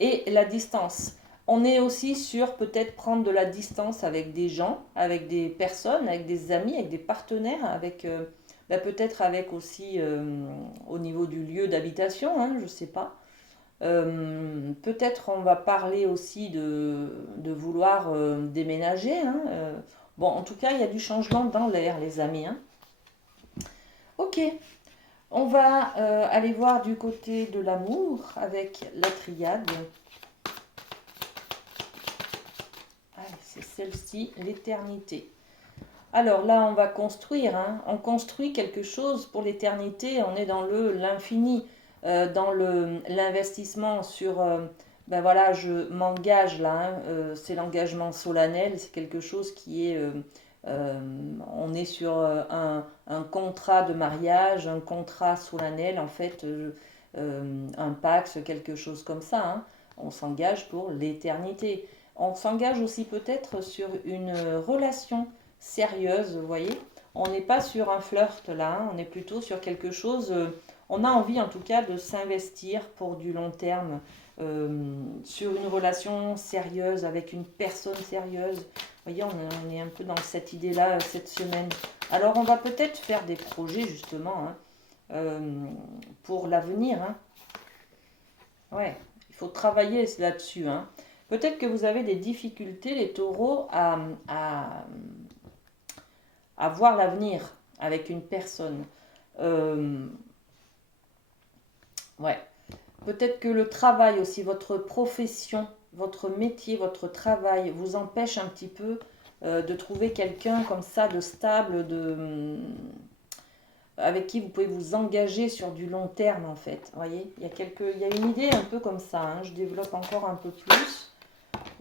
Et la distance. On est aussi sur peut-être prendre de la distance avec des gens, avec des personnes, avec des amis, avec des partenaires, avec peut-être avec aussi au niveau du lieu d'habitation, hein, je ne sais pas. Peut-être on va parler aussi de vouloir déménager, hein. Bon, en tout cas, il y a du changement dans l'air, les amis, hein. Ok, on va aller voir du côté de l'amour avec la triade. C'est celle-ci, l'éternité. Alors là, on va construire, hein. On construit quelque chose pour l'éternité. On est dans l'infini, dans l'investissement sur, voilà, je m'engage là, hein. C'est l'engagement solennel, c'est quelque chose qui est, on est sur un contrat de mariage, un contrat solennel, en fait, un pacte, quelque chose comme ça, hein. On s'engage pour l'éternité. On s'engage aussi peut-être sur une relation sérieuse, vous voyez. On n'est pas sur un flirt là, hein. On est plutôt sur quelque chose. On a envie en tout cas de s'investir pour du long terme sur une relation sérieuse avec une personne sérieuse. Vous voyez, on est un peu dans cette idée-là cette semaine. Alors on va peut-être faire des projets justement, hein, pour l'avenir, hein. Ouais, il faut travailler là-dessus, hein. Peut-être que vous avez des difficultés, les taureaux, à voir l'avenir avec une personne. Ouais. Peut-être que le travail aussi, votre profession, votre métier, votre travail vous empêche un petit peu de trouver quelqu'un comme ça, de stable, avec qui vous pouvez vous engager sur du long terme en fait. Vous voyez, il y a une idée un peu comme ça, hein. Je développe encore un peu plus.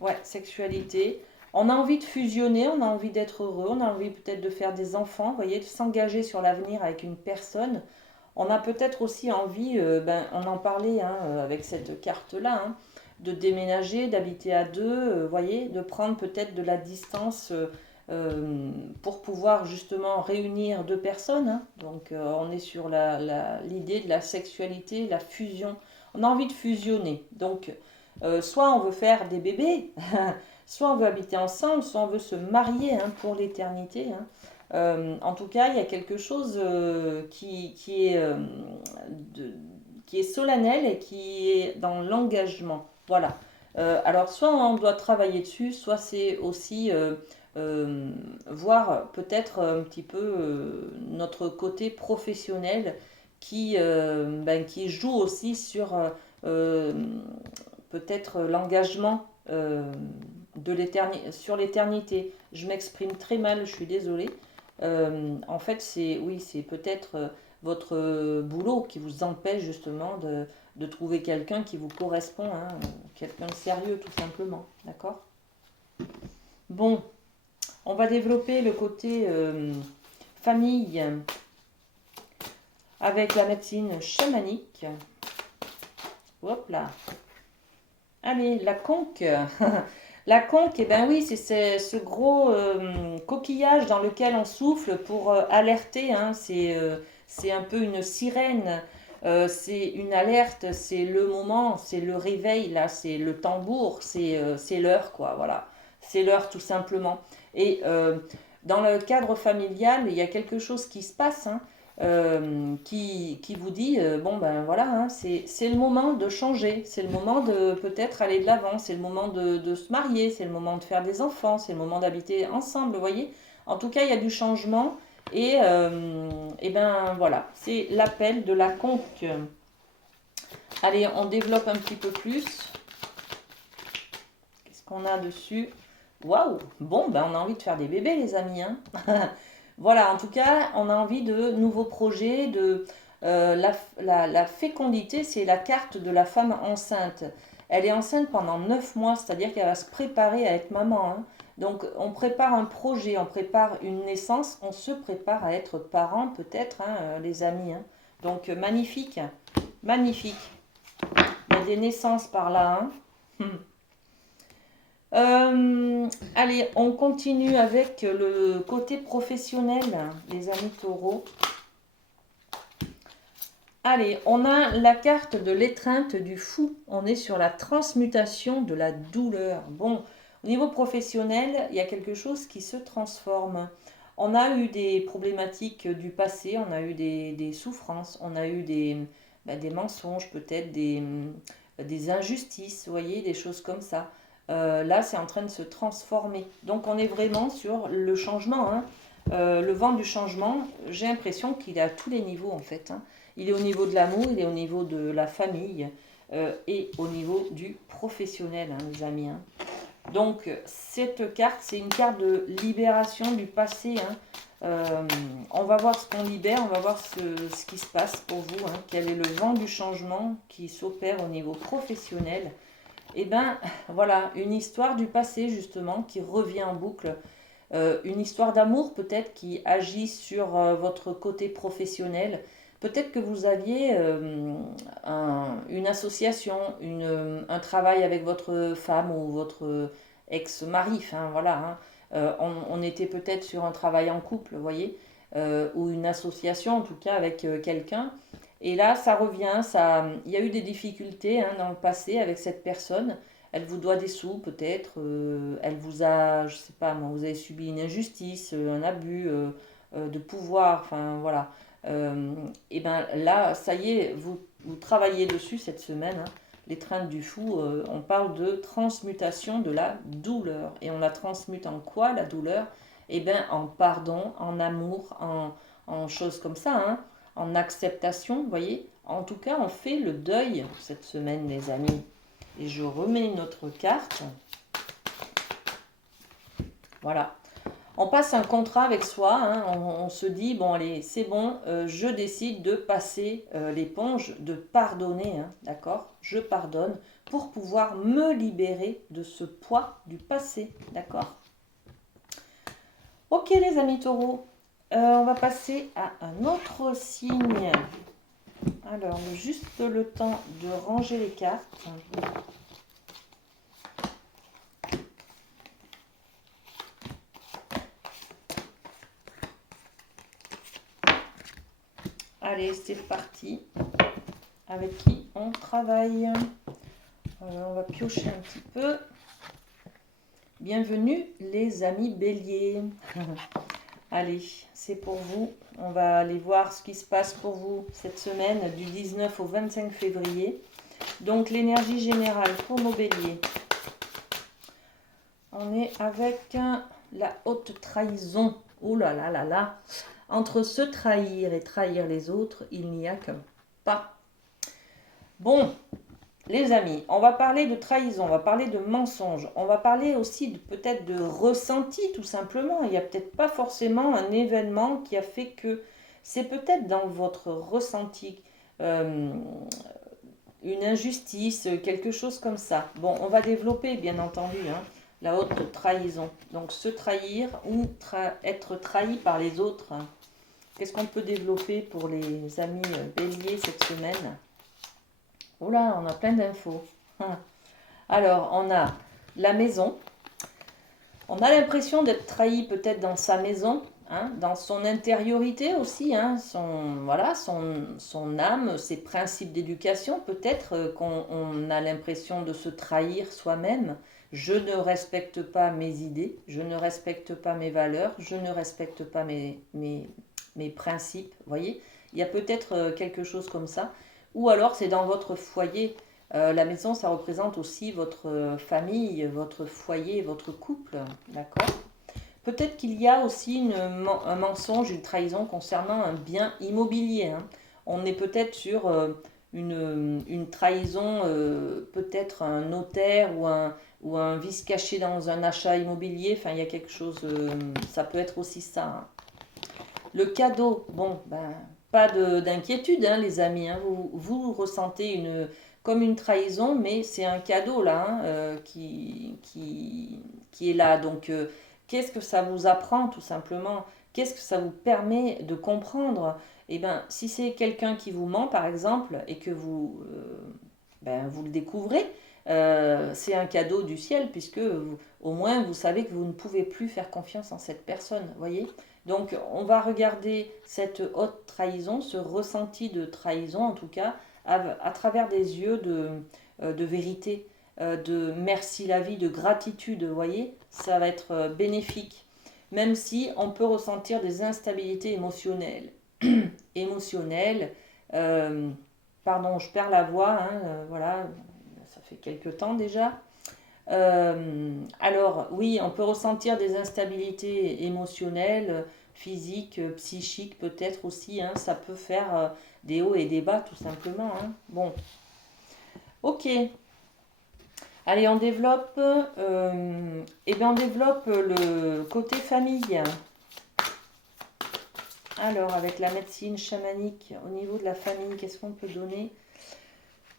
Ouais, sexualité. On a envie de fusionner, on a envie d'être heureux, on a envie peut-être de faire des enfants, vous voyez, de s'engager sur l'avenir avec une personne. On a peut-être aussi envie, on en parlait, hein, avec cette carte-là, hein, de déménager, d'habiter à deux, vous voyez, de prendre peut-être de la distance pour pouvoir justement réunir 2 personnes, hein. Donc on est sur l'idée de la sexualité, la fusion. On a envie de fusionner. Donc soit on veut faire des bébés, soit on veut habiter ensemble, soit on veut se marier, hein, pour l'éternité, hein. En tout cas, il y a quelque chose qui est solennel et qui est dans l'engagement. Voilà. Alors, soit on doit travailler dessus, soit c'est aussi voir peut-être un petit peu notre côté professionnel qui joue aussi sur peut-être l'engagement sur l'éternité. Je m'exprime très mal, je suis désolée. En fait, c'est peut-être votre boulot qui vous empêche justement de trouver quelqu'un qui vous correspond, hein, quelqu'un de sérieux tout simplement, d'accord? Bon, on va développer le côté famille avec la médecine chamanique. Hop là. Allez, la conque. La conque, eh ben oui, c'est ce gros coquillage dans lequel on souffle pour alerter, hein. C'est un peu une sirène. C'est une alerte, c'est le moment, c'est le réveil, là, c'est le tambour, c'est l'heure, quoi, voilà. C'est l'heure, tout simplement. Et dans le cadre familial, il y a quelque chose qui se passe, hein, qui vous dit, bon ben voilà, hein, c'est le moment de changer, c'est le moment de peut-être aller de l'avant, c'est le moment de se marier, c'est le moment de faire des enfants, c'est le moment d'habiter ensemble, vous voyez. En tout cas, il y a du changement et ben voilà, c'est l'appel de la conque. Allez, on développe un petit peu plus. Qu'est-ce qu'on a dessus? Waouh! Bon, ben on a envie de faire des bébés, les amis, hein. Voilà, en tout cas, on a envie de nouveaux projets, de la fécondité, c'est la carte de la femme enceinte. Elle est enceinte pendant 9 mois, c'est-à-dire qu'elle va se préparer à être maman, hein. Donc, on prépare un projet, on prépare une naissance, on se prépare à être parent, peut-être, hein, les amis, hein. Donc, magnifique, magnifique. Il y a des naissances par là, hein. Allez, on continue avec le côté professionnel, les amis taureaux. Allez, on a la carte de l'étreinte du fou. On est sur la transmutation de la douleur. Bon, au niveau professionnel, il y a quelque chose qui se transforme. On a eu des problématiques du passé, on a eu des souffrances, on a eu des mensonges, peut-être des injustices, vous voyez, des choses comme ça. Là, c'est en train de se transformer. Donc, on est vraiment sur le changement, hein. Le vent du changement, j'ai l'impression qu'il est à tous les niveaux, en fait, hein. Il est au niveau de l'amour, il est au niveau de la famille et au niveau du professionnel, hein, les amis, hein. Donc, cette carte, c'est une carte de libération du passé, hein. On va voir ce qu'on libère, on va voir ce qui se passe pour vous, hein. Quel est le vent du changement qui s'opère au niveau professionnel. Et bien, voilà, une histoire du passé, justement, qui revient en boucle. Une histoire d'amour, peut-être, qui agit sur votre côté professionnel. Peut-être que vous aviez une association, un travail avec votre femme ou votre ex-mari, enfin voilà, hein. On était peut-être sur un travail en couple, vous voyez, ou une association en tout cas avec quelqu'un. Et là, ça revient, il y a eu des difficultés, hein, dans le passé avec cette personne. Elle vous doit des sous peut-être, elle vous a, je sais pas moi, vous avez subi une injustice, un abus de pouvoir, enfin voilà. Et bien là, ça y est, vous travaillez dessus cette semaine, hein. L'étreinte du fou, on parle de transmutation de la douleur. Et on la transmute en quoi, la douleur? Eh bien, en pardon, en amour, en choses comme ça, hein, en acceptation, vous voyez. En tout cas, on fait le deuil cette semaine, les amis. Et je remets notre carte. Voilà. On passe un contrat avec soi, hein. On se dit, bon allez, c'est bon, je décide de passer l'éponge, de pardonner, hein, d'accord? Je pardonne pour pouvoir me libérer de ce poids du passé, d'accord? Ok les amis taureaux, on va passer à un autre signe. Alors, juste le temps de ranger les cartes. Allez, c'est parti. Avec qui on travaille? On va piocher un petit peu. Bienvenue les amis béliers. Allez, c'est pour vous. On va aller voir ce qui se passe pour vous cette semaine du 19 au 25 février. Donc l'énergie générale pour nos béliers. On est avec la haute trahison. Oh là là là là. Entre se trahir et trahir les autres, il n'y a qu'un pas. Bon, les amis, on va parler de trahison, on va parler de mensonge, on va parler aussi peut-être de ressenti tout simplement. Il n'y a peut-être pas forcément un événement qui a fait que c'est peut-être dans votre ressenti une injustice, quelque chose comme ça. Bon, on va développer bien entendu, hein, la haute trahison. Donc se trahir ou être trahi par les autres. Qu'est-ce qu'on peut développer pour les amis béliers cette semaine? Oh là, on a plein d'infos. Alors, on a la maison. On a l'impression d'être trahi peut-être dans sa maison, hein, dans son intériorité aussi, hein, voilà, son âme, ses principes d'éducation. Peut-être qu'on a l'impression de se trahir soi-même. Je ne respecte pas mes idées, je ne respecte pas mes valeurs, je ne respecte pas mes principes. Vous voyez, il y a peut-être quelque chose comme ça. Ou alors c'est dans votre foyer. La maison, ça représente aussi votre famille, votre foyer, votre couple, d'accord? Peut-être qu'il y a aussi un mensonge, une trahison concernant un bien immobilier, hein. On est peut-être sur une trahison, peut-être un notaire ou un vice caché dans un achat immobilier. Enfin, il y a quelque chose, ça peut être aussi ça, hein. Le cadeau, bon, ben, pas d'inquiétude, hein, les amis, hein. Vous ressentez comme une trahison, mais c'est un cadeau là, hein, qui est là. Donc, qu'est-ce que ça vous apprend tout simplement? Qu'est-ce que ça vous permet de comprendre? Eh bien, si c'est quelqu'un qui vous ment, par exemple, et que vous le découvrez, c'est un cadeau du ciel, puisque au moins vous savez que vous ne pouvez plus faire confiance en cette personne, voyez? Donc on va regarder cette haute trahison, ce ressenti de trahison en tout cas, à travers des yeux de vérité, de merci la vie, de gratitude, vous voyez? Ça va être bénéfique, même si on peut ressentir des instabilités émotionnelles. émotionnelles euh, Pardon, je perds la voix, hein, voilà, ça fait quelques temps déjà. Alors, oui, on peut ressentir des instabilités émotionnelles, physiques, psychiques peut-être aussi, hein. Ça peut faire des hauts et des bas tout simplement, hein. Bon, ok. Allez, on développe, on développe le côté famille. Alors, avec la médecine chamanique, au niveau de la famille, qu'est-ce qu'on peut donner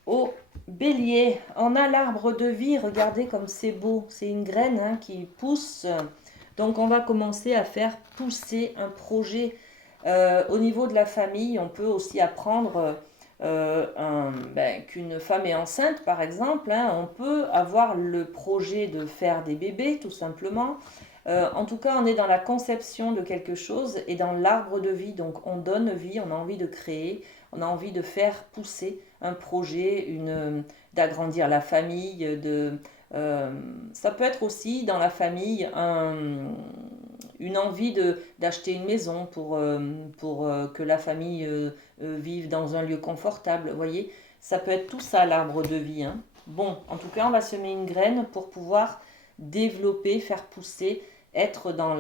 au bélier? On a l'arbre de vie, regardez comme c'est beau. C'est une graine, hein, qui pousse. Donc on va commencer à faire pousser un projet. Au niveau de la famille, on peut aussi apprendre qu'une femme est enceinte, par exemple, hein. On peut avoir le projet de faire des bébés, tout simplement. En tout cas, on est dans la conception de quelque chose et dans l'arbre de vie. Donc on donne vie, on a envie de créer, on a envie de faire pousser un projet, d'agrandir la famille, ça peut être aussi dans la famille une envie d'acheter une maison pour que la famille vive dans un lieu confortable. Vous voyez, ça peut être tout ça l'arbre de vie, hein. Bon, en tout cas, on va semer une graine pour pouvoir développer, faire pousser, être dans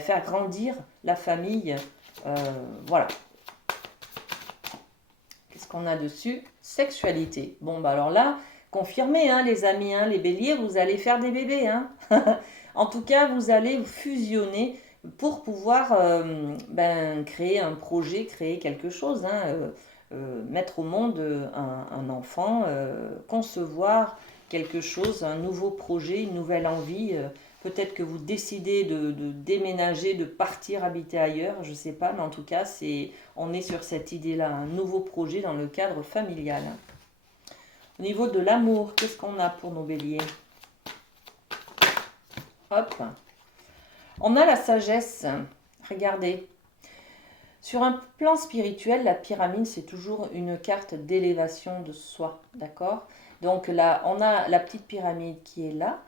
faire grandir la famille. Euh, voilà. Qu'est-ce qu'on a dessus? Sexualité. Bon, bah alors là, confirmez, hein, les amis, hein, les béliers, vous allez faire des bébés, hein. En tout cas, vous allez fusionner pour pouvoir créer un projet, créer quelque chose, hein, mettre au monde un enfant, concevoir quelque chose, un nouveau projet, une nouvelle envie. Peut-être que vous décidez de déménager, de partir habiter ailleurs, je ne sais pas, mais en tout cas, on est sur cette idée-là, un nouveau projet dans le cadre familial. Au niveau de l'amour, qu'est-ce qu'on a pour nos béliers? Hop. On a la sagesse. Regardez. Sur un plan spirituel, la pyramide, c'est toujours une carte d'élévation de soi. D'accord? Donc là, on a la petite pyramide qui est là.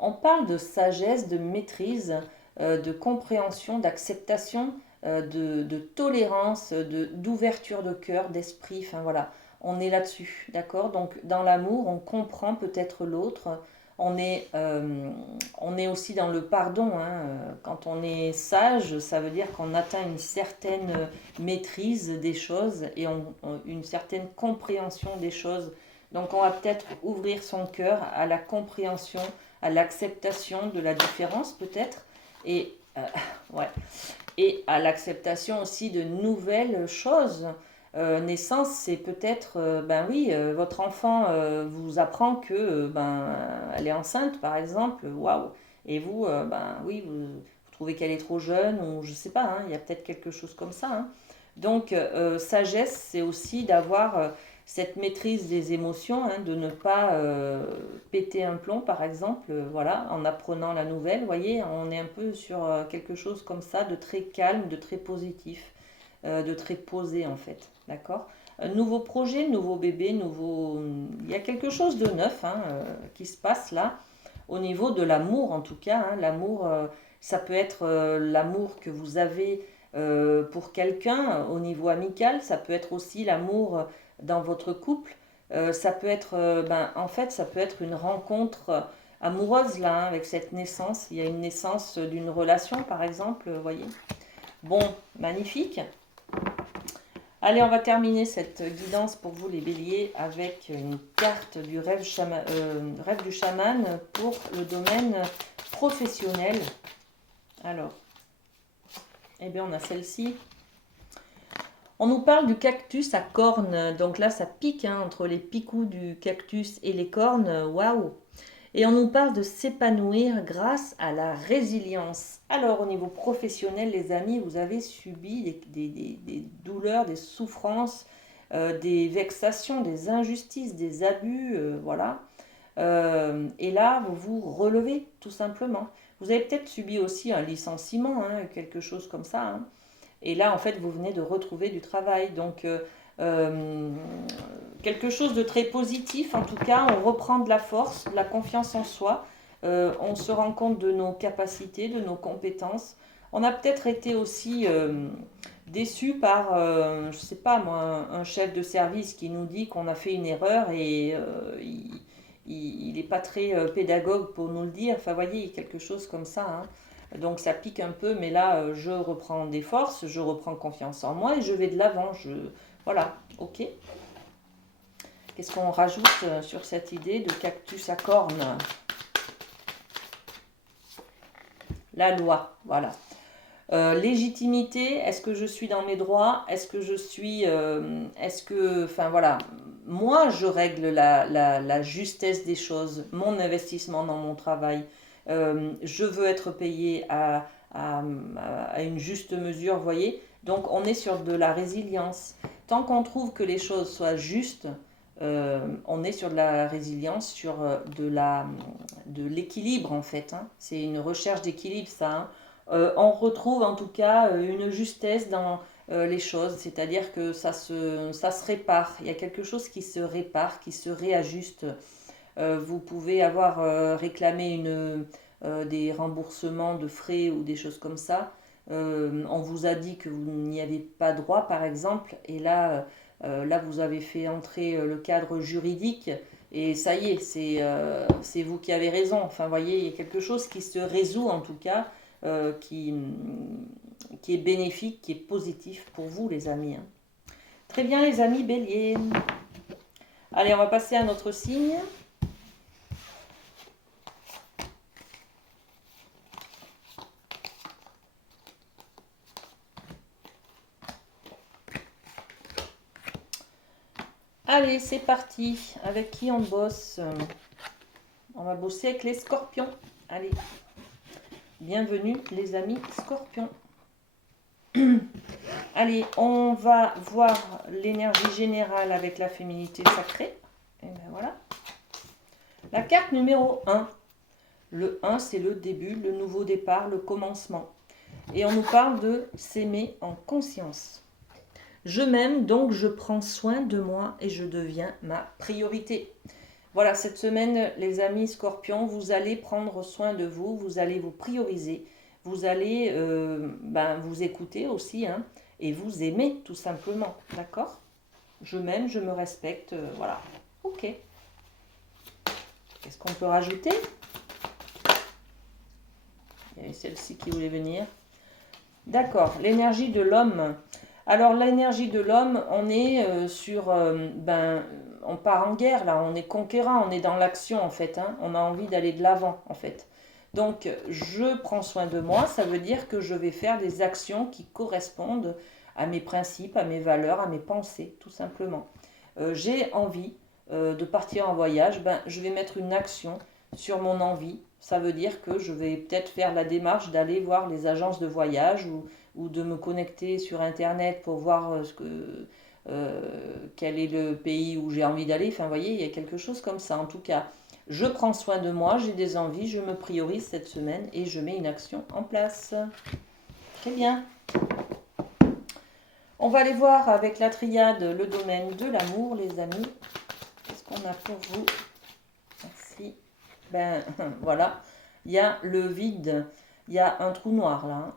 On parle de sagesse, de maîtrise, de compréhension, d'acceptation, de tolérance, d'ouverture de cœur, d'esprit. Enfin voilà, on est là-dessus. D'accord? Donc dans l'amour, on comprend peut-être l'autre. On est aussi dans le pardon, hein. Quand on est sage, ça veut dire qu'on atteint une certaine maîtrise des choses et une certaine compréhension des choses. Donc on va peut-être ouvrir son cœur à la compréhension, à l'acceptation de la différence peut-être, et, ouais, et à l'acceptation aussi de nouvelles choses. Naissance, c'est peut-être, votre enfant vous apprend que elle est enceinte, par exemple, waouh, et vous, vous trouvez qu'elle est trop jeune, ou je sais pas, hein, il y a peut-être quelque chose comme ça, hein. Donc, sagesse, c'est aussi d'avoir cette maîtrise des émotions, hein, de ne pas péter un plomb par exemple, voilà, en apprenant la nouvelle, vous voyez, on est un peu sur quelque chose comme ça, de très calme, de très positif, de très posé en fait, d'accord? Un nouveau projet, nouveau bébé, il y a quelque chose de neuf, hein, qui se passe là, au niveau de l'amour en tout cas, hein. L'amour, ça peut être l'amour que vous avez pour quelqu'un au niveau amical, ça peut être aussi l'amour dans votre couple, ça peut être, en fait, ça peut être une rencontre amoureuse là, hein, avec cette naissance. Il y a une naissance d'une relation par exemple, vous voyez. Bon, magnifique. Allez, on va terminer cette guidance pour vous les béliers avec une carte du rêve du chaman pour le domaine professionnel. Alors, eh bien on a celle-ci. On nous parle du cactus à cornes, donc là ça pique, hein, entre les picoux du cactus et les cornes, waouh! Et on nous parle de s'épanouir grâce à la résilience. Alors au niveau professionnel, les amis, vous avez subi des douleurs, des souffrances, des vexations, des injustices, des abus, voilà. Et là, vous vous relevez, tout simplement. Vous avez peut-être subi aussi un licenciement, hein, quelque chose comme ça, hein. Et là, en fait, vous venez de retrouver du travail. Donc, euh, quelque chose de très positif. En tout cas, on reprend de la force, de la confiance en soi. On se rend compte de nos capacités, de nos compétences. On a peut-être été aussi déçu par, je ne sais pas moi, un chef de service qui nous dit qu'on a fait une erreur et il n'est pas très pédagogue pour nous le dire. Enfin, vous voyez, quelque chose comme ça, hein. Donc ça pique un peu, mais là, je reprends des forces, je reprends confiance en moi et je vais de l'avant. Voilà, ok. Qu'est-ce qu'on rajoute sur cette idée de cactus à cornes? La loi, voilà. Légitimité, est-ce que je suis dans mes droits? Est-ce que je suis... enfin voilà, moi je règle la justesse des choses, mon investissement dans mon travail. Je veux être payé à une juste mesure, vous voyez. Donc on est sur de la résilience. Tant qu'on trouve que les choses soient justes, on est sur de la résilience, sur de l'équilibre en fait, hein. C'est une recherche d'équilibre ça, hein. On retrouve en tout cas une justesse dans les choses, c'est-à-dire que ça se répare, il y a quelque chose qui se répare, qui se réajuste. Vous pouvez avoir réclamé des remboursements de frais ou des choses comme ça. On vous a dit que vous n'y avez pas droit par exemple, et là vous avez fait entrer le cadre juridique. Et ça y est, c'est vous qui avez raison. Enfin, vous voyez, il y a quelque chose qui se résout en tout cas, euh, qui, qui est bénéfique, qui est positif pour vous, les amis, hein. Très bien, les amis béliers. Allez, on va passer à notre signe. Allez, c'est parti. Avec qui on bosse? On va bosser avec les scorpions. Allez, bienvenue les amis scorpions. Allez, on va voir l'énergie générale avec la féminité sacrée. Et ben voilà. La carte numéro 1. Le 1, c'est le début, le nouveau départ, le commencement. Et on nous parle de s'aimer en conscience. Je m'aime, donc je prends soin de moi et je deviens ma priorité. Voilà, cette semaine, les amis scorpions, vous allez prendre soin de vous, vous allez vous prioriser, vous allez vous écouter aussi, hein, et vous aimer tout simplement, d'accord? Je m'aime, je me respecte, voilà. Ok. Qu'est-ce qu'on peut rajouter? Il y avait celle-ci qui voulait venir. D'accord, l'énergie de l'homme. Alors l'énergie de l'homme, on est on part en guerre là, on est conquérant, on est dans l'action en fait, hein. On a envie d'aller de l'avant en fait. Donc je prends soin de moi, ça veut dire que je vais faire des actions qui correspondent à mes principes, à mes valeurs, à mes pensées, tout simplement. J'ai envie de partir en voyage, je vais mettre une action sur mon envie. Ça veut dire que je vais peut-être faire la démarche d'aller voir les agences de voyage ou de me connecter sur internet pour voir quel est le pays où j'ai envie d'aller. Enfin, vous voyez, il y a quelque chose comme ça. En tout cas, je prends soin de moi, j'ai des envies, je me priorise cette semaine et je mets une action en place. Très bien. On va aller voir avec la triade le domaine de l'amour, les amis. Qu'est-ce qu'on a pour vous? Merci. Ben, voilà. Il y a le vide. Il y a un trou noir, là.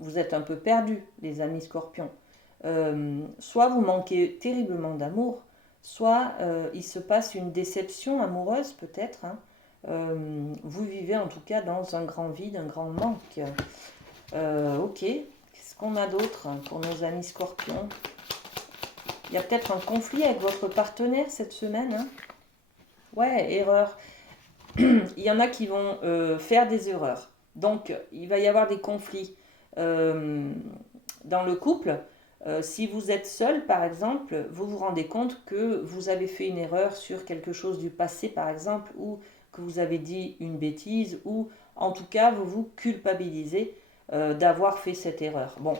Vous êtes un peu perdus, les amis scorpions. Soit vous manquez terriblement d'amour, soit il se passe une déception amoureuse, peut-être. Hein. Vous vivez en tout cas dans un grand vide, un grand manque. Ok. Qu'est-ce qu'on a d'autre pour nos amis scorpions? Il y a peut-être un conflit avec votre partenaire cette semaine. Hein. Ouais, erreur. Il y en a qui vont faire des erreurs. Donc, il va y avoir des conflits dans le couple. Si vous êtes seul, par exemple, vous vous rendez compte que vous avez fait une erreur sur quelque chose du passé, par exemple, ou que vous avez dit une bêtise, ou en tout cas, vous vous culpabilisez d'avoir fait cette erreur. Bon,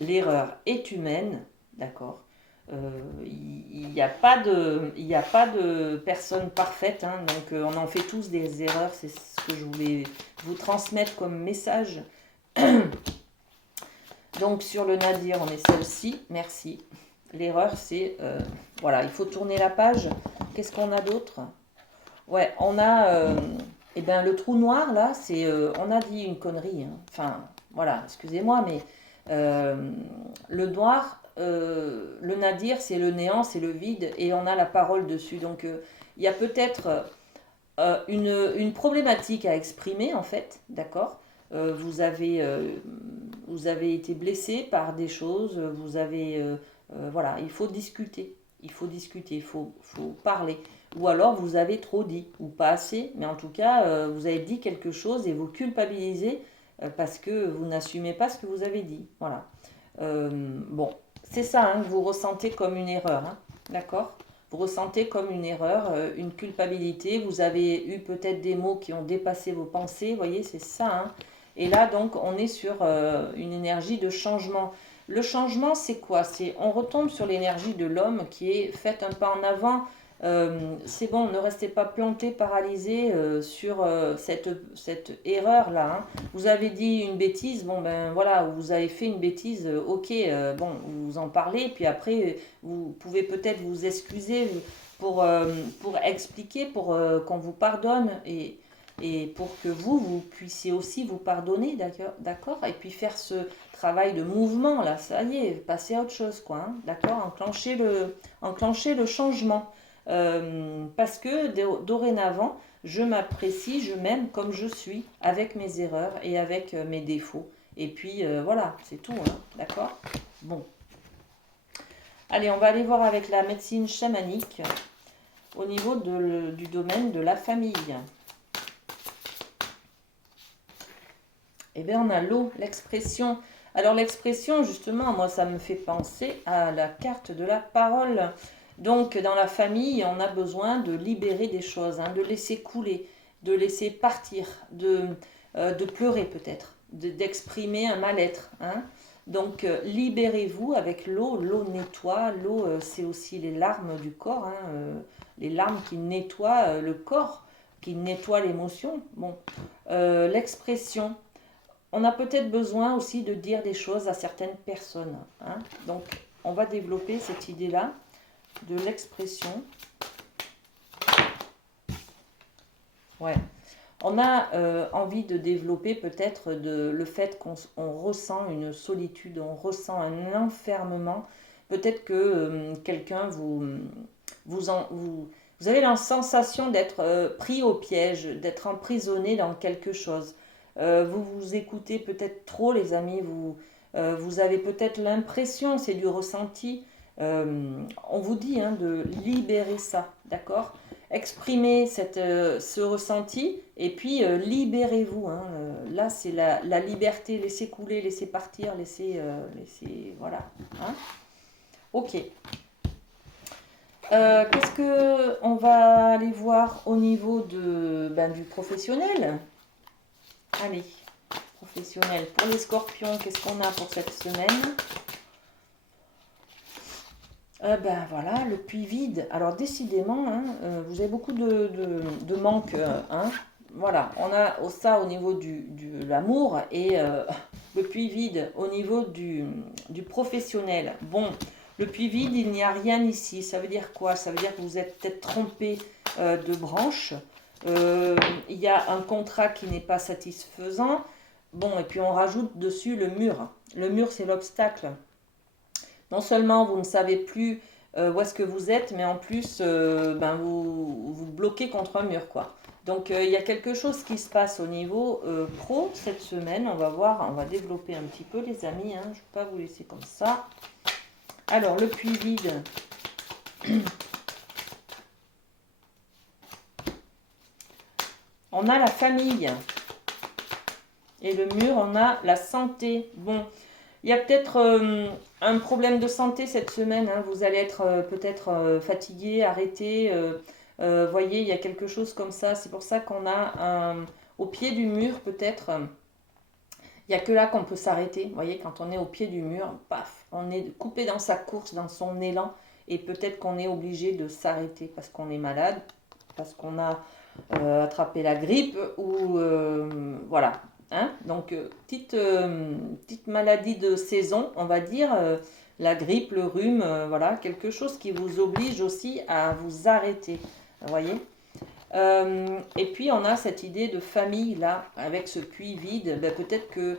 l'erreur est humaine, d'accord. Il n'y a pas de personne parfaite, hein, donc on en fait tous des erreurs, c'est ce que je voulais vous transmettre comme message. Donc sur le nadir, on est celle-ci, merci. L'erreur, c'est, voilà, il faut tourner la page. Qu'est-ce qu'on a d'autre? Ouais, on a, eh ben, le trou noir, là, c'est, on a dit une connerie, hein. Enfin, voilà, excusez-moi, mais le noir, le nadir, c'est le néant, c'est le vide, et on a la parole dessus. Donc, il y a peut-être une problématique à exprimer, en fait, d'accord. Vous avez été blessé par des choses, voilà, il faut discuter, il faut parler. Ou alors vous avez trop dit, ou pas assez, mais en tout cas, vous avez dit quelque chose et vous culpabilisez parce que vous n'assumez pas ce que vous avez dit. Voilà. Bon, c'est ça hein, que vous ressentez comme une erreur, hein, d'accord? Vous ressentez comme une erreur, une culpabilité. Vous avez eu peut-être des mots qui ont dépassé vos pensées, vous voyez, c'est ça. Hein. Et là, donc, on est sur une énergie de changement. Le changement, c'est quoi? On retombe sur l'énergie de l'homme qui est faites un pas en avant. C'est bon, ne restez pas planté, paralysé sur cette erreur-là. Hein. Vous avez dit une bêtise, bon ben voilà, vous avez fait une bêtise, ok, bon, vous en parlez, puis après, vous pouvez peut-être vous excuser pour expliquer, pour qu'on vous pardonne et pour que vous puissiez aussi vous pardonner, d'accord? Et puis faire ce travail de mouvement, là, ça y est, passer à autre chose, quoi, hein, d'accord? Enclencher le changement. Parce que dorénavant, je m'apprécie, je m'aime comme je suis, avec mes erreurs et avec mes défauts. Et puis voilà, c'est tout, hein, d'accord? Bon. Allez, on va aller voir avec la médecine chamanique au niveau du domaine de la famille. Eh bien, on a l'eau, l'expression. Alors, l'expression, justement, moi, ça me fait penser à la carte de la parole. Donc, dans la famille, on a besoin de libérer des choses, hein, de laisser couler, de laisser partir, de pleurer peut-être, d'exprimer un mal-être. Hein. Donc, libérez-vous avec l'eau. L'eau nettoie. L'eau, c'est aussi les larmes du corps, hein, les larmes qui nettoient le corps, qui nettoient l'émotion. Bon, l'expression. On a peut-être besoin aussi de dire des choses à certaines personnes. Hein. Donc, on va développer cette idée-là de l'expression. Ouais. On a envie de développer peut-être le fait qu'on ressent une solitude, on ressent un enfermement. Peut-être que quelqu'un vous avez la sensation d'être pris au piège, d'être emprisonné dans quelque chose. Vous vous écoutez peut-être trop, les amis. Vous avez peut-être l'impression, c'est du ressenti. On vous dit hein, de libérer ça, d'accord? Exprimez ce ressenti et puis libérez-vous. Hein. Là, c'est la liberté. Laissez couler, laissez partir, laissez voilà. Hein. Ok. Qu'est-ce que on va aller voir au niveau du professionnel? Allez. professionnel. Pour les scorpions, qu'est-ce qu'on a pour cette semaine? Ben voilà, le puits vide. Alors décidément, hein, vous avez beaucoup de manque. Hein. Voilà, on a ça au niveau de l'amour et le puits vide au niveau du professionnel. Bon, le puits vide, il n'y a rien ici. Ça veut dire quoi? Ça veut dire que vous êtes peut-être trompé de branche. Il y a un contrat qui n'est pas satisfaisant. Bon, et puis on rajoute dessus le mur. Le mur, c'est l'obstacle. Non seulement vous ne savez plus où est-ce que vous êtes, mais en plus ben vous bloquez contre un mur, quoi. Donc il y a quelque chose qui se passe au niveau pro cette semaine. On va voir, on va développer un petit peu les amis. Hein. Je ne vais pas vous laisser comme ça. Alors le puits vide. On a la famille. Et le mur, on a la santé. Bon, il y a peut-être un problème de santé cette semaine. Hein. Vous allez être peut-être fatigué, arrêté. Voyez, il y a quelque chose comme ça. C'est pour ça qu'on a au pied du mur, peut-être. Il n'y a que là qu'on peut s'arrêter. Vous voyez, quand on est au pied du mur, paf, on est coupé dans sa course, dans son élan. Et peut-être qu'on est obligé de s'arrêter parce qu'on est malade, parce qu'on a attrapé la grippe ou voilà. Hein? Donc, petite maladie de saison, on va dire, la grippe, le rhume, voilà, quelque chose qui vous oblige aussi à vous arrêter. Vous voyez? Et puis, on a cette idée de famille, là, avec ce puits vide. Ben, peut-être que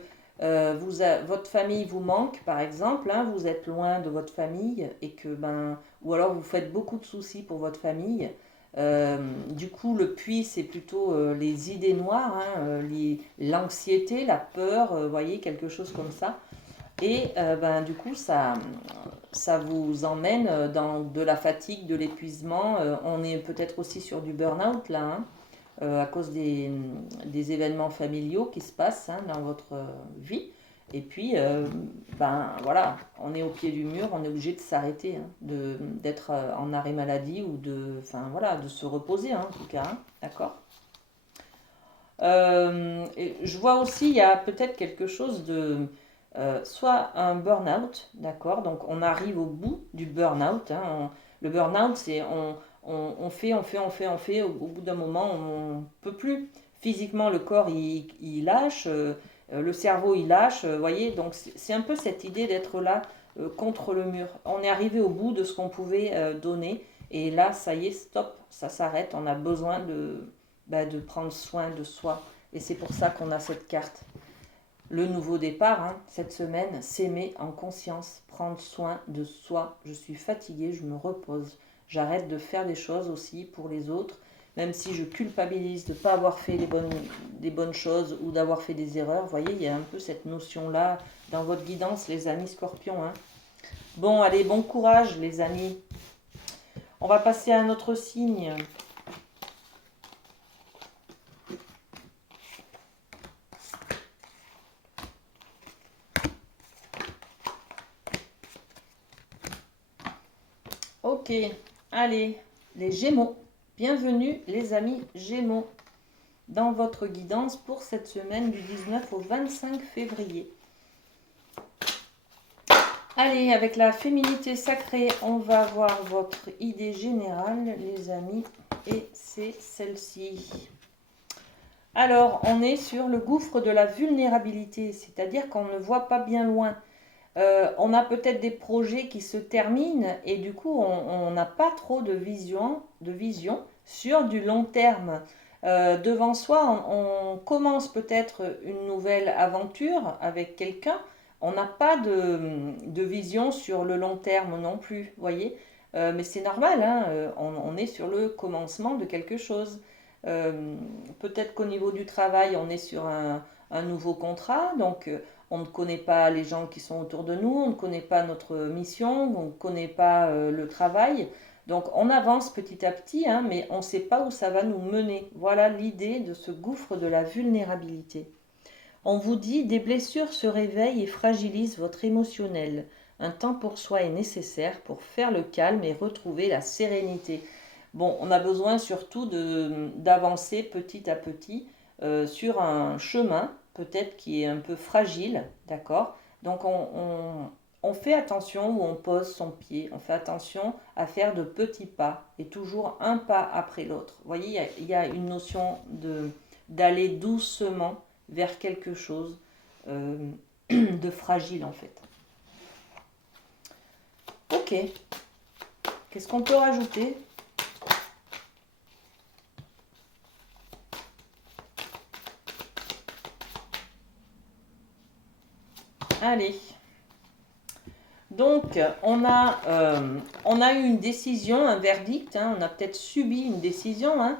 votre famille vous manque, par exemple, hein, vous êtes loin de votre famille, et que, ben, ou alors vous faites beaucoup de soucis pour votre famille. Du coup, le puits, c'est plutôt les idées noires, hein, l'anxiété, la peur, voyez, quelque chose comme ça. Et ben, du coup, ça vous emmène dans de la fatigue, de l'épuisement. On est peut-être aussi sur du burn-out là, hein, à cause des événements familiaux qui se passent hein, dans votre vie. Et puis, ben voilà, on est au pied du mur, on est obligé de s'arrêter, hein, d'être en arrêt maladie ou enfin voilà, de se reposer hein, en tout cas, hein, d'accord. Et je vois aussi, il y a peut-être quelque chose de, soit un burn-out, d'accord, donc on arrive au bout du burn-out, hein, le burn-out c'est on fait, au bout d'un moment on peut plus. Physiquement le corps il lâche, le cerveau il lâche, voyez, donc c'est un peu cette idée d'être là contre le mur. On est arrivé au bout de ce qu'on pouvait donner et là ça y est, stop, ça s'arrête, on a besoin de prendre soin de soi. Et c'est pour ça qu'on a cette carte. Le nouveau départ, hein, cette semaine, s'aimer en conscience, prendre soin de soi. Je suis fatiguée, je me repose. J'arrête de faire des choses aussi pour les autres, même si je culpabilise de ne pas avoir fait des bonnes choses ou d'avoir fait des erreurs. Vous voyez, il y a un peu cette notion-là dans votre guidance, les amis scorpions. Hein. Bon, allez, bon courage, les amis. On va passer à un autre signe. Ok, allez, les Gémeaux. Bienvenue les amis Gémeaux dans votre guidance pour cette semaine du 19 au 25 février. Allez, avec la féminité sacrée, on va voir votre idée générale les amis et c'est celle-ci. Alors, on est sur le gouffre de la vulnérabilité, c'est-à-dire qu'on ne voit pas bien loin. On a peut-être des projets qui se terminent et du coup on n'a pas trop de vision sur du long terme. Devant soi, on commence peut-être une nouvelle aventure avec quelqu'un. On n'a pas de vision sur le long terme non plus, voyez. Mais c'est normal, hein, on est sur le commencement de quelque chose. Peut-être qu'au niveau du travail, on est sur un nouveau contrat, donc on ne connaît pas les gens qui sont autour de nous, on ne connaît pas notre mission, on ne connaît pas le travail. Donc on avance petit à petit, hein, mais on ne sait pas où ça va nous mener. Voilà l'idée de ce gouffre de la vulnérabilité. On vous dit, des blessures se réveillent et fragilisent votre émotionnel. Un temps pour soi est nécessaire pour faire le calme et retrouver la sérénité. Bon, on a besoin surtout d'avancer petit à petit sur un chemin peut-être qui est un peu fragile, d'accord? Donc on fait attention où on pose son pied, on fait attention à faire de petits pas et toujours un pas après l'autre. Vous voyez, il y a une notion d'aller doucement vers quelque chose euh, de fragile en fait. Ok, qu'est-ce qu'on peut rajouter? Allez. Donc, on a eu une décision, un verdict, hein, on a peut-être subi une décision hein,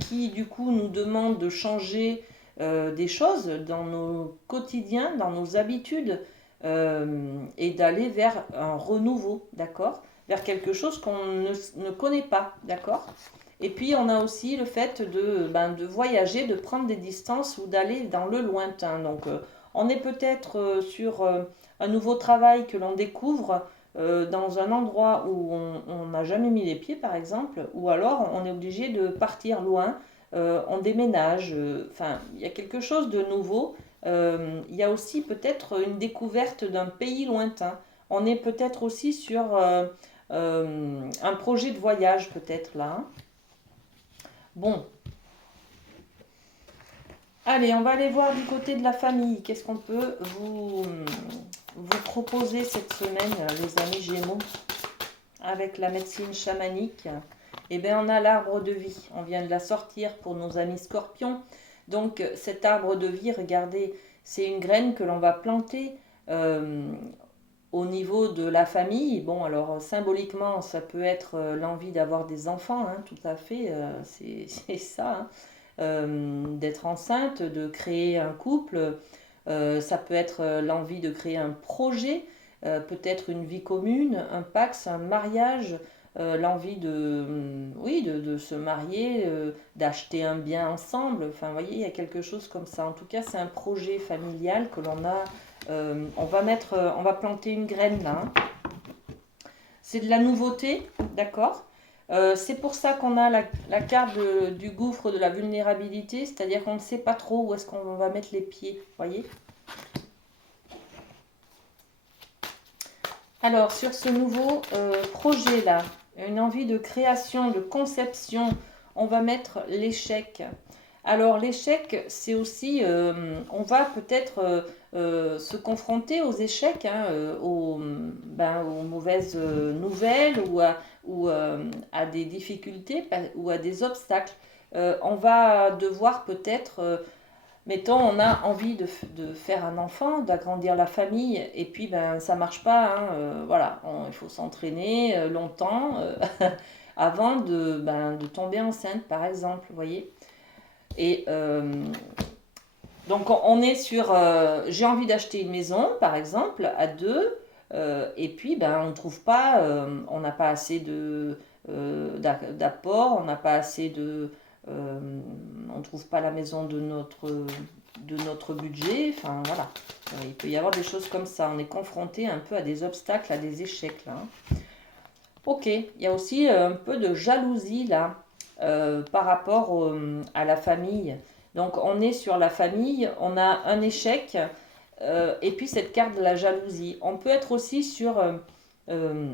qui, du coup, nous demande de changer des choses dans nos quotidiens, dans nos habitudes, et d'aller vers un renouveau, d'accord? Vers quelque chose qu'on ne connaît pas, d'accord? Et puis, on a aussi le fait de voyager, de prendre des distances ou d'aller dans le lointain. Donc, on est peut-être sur un nouveau travail que l'on découvre dans un endroit où on n'a jamais mis les pieds, par exemple, ou alors on est obligé de partir loin, on déménage, enfin, il y a quelque chose de nouveau. Il y a aussi peut-être une découverte d'un pays lointain. On est peut-être aussi sur un projet de voyage, peut-être là. Hein. Bon, allez, on va aller voir du côté de la famille. Qu'est-ce qu'on peut vous proposer cette semaine, les amis Gémeaux, avec la médecine chamanique? Eh bien, on a l'arbre de vie. On vient de la sortir pour nos amis Scorpions. Donc, cet arbre de vie, regardez, c'est une graine que l'on va planter au niveau de la famille. Bon, alors symboliquement, ça peut être l'envie d'avoir des enfants, hein, tout à fait, c'est ça. Hein. D'être enceinte, de créer un couple, ça peut être l'envie de créer un projet, peut-être une vie commune, un pax, un mariage, l'envie oui, de se marier, d'acheter un bien ensemble. Enfin, vous voyez, il y a quelque chose comme ça. En tout cas, c'est un projet familial que l'on a. On va planter une graine là. Hein. C'est de la nouveauté, d'accord. C'est pour ça qu'on a la carte du gouffre de la vulnérabilité, c'est-à-dire qu'on ne sait pas trop où est-ce qu'on va mettre les pieds, voyez. Alors, sur ce nouveau projet-là, une envie de création, de conception, on va mettre l'échec. Alors, l'échec, c'est aussi, on va peut-être se confronter aux échecs, hein, aux mauvaises nouvelles ou à des difficultés ou à des obstacles. On va devoir peut-être mettons, on a envie de faire un enfant, d'agrandir la famille, et puis ben ça marche pas. Hein, voilà, il faut s'entraîner longtemps avant de tomber enceinte, par exemple, vous voyez. Et donc on est sur, j'ai envie d'acheter une maison, par exemple, à deux, et puis ben on trouve pas, on n'a pas assez d'apport, on n'a pas assez on ne trouve pas la maison de notre budget, enfin voilà. Il peut y avoir des choses comme ça, on est confronté un peu à des obstacles, à des échecs là. Hein. Ok, il y a aussi un peu de jalousie là par rapport à la famille. Donc on est sur la famille, on a un échec et puis cette carte de la jalousie. On peut être aussi sur euh,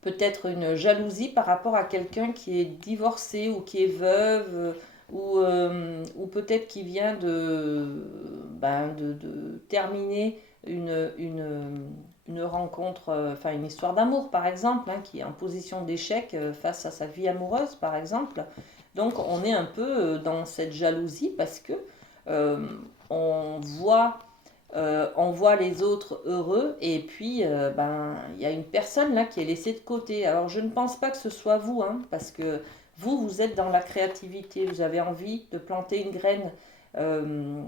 peut-être une jalousie par rapport à quelqu'un qui est divorcé ou qui est veuve ou peut-être qui vient de terminer une rencontre, enfin une histoire d'amour par exemple, hein, qui est en position d'échec face à sa vie amoureuse par exemple. Donc on est un peu dans cette jalousie parce que euh, on voit on voit les autres heureux et puis il y a une personne là qui est laissée de côté. Alors je ne pense pas que ce soit vous, hein, parce que vous êtes dans la créativité, vous avez envie de planter une graine. Euh,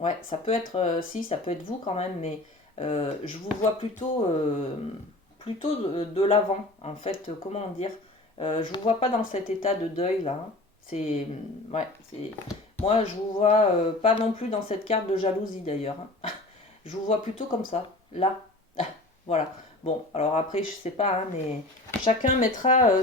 ouais, ça peut être, si, ça peut être vous quand même, mais je vous vois plutôt de l'avant, en fait, comment dire. Je vous vois pas dans cet état de deuil là. Hein. C'est, ouais, c'est, moi, je vous vois pas non plus dans cette carte de jalousie d'ailleurs. Hein. Je vous vois plutôt comme ça, là. Voilà. Bon, alors après, je sais pas, hein, mais chacun mettra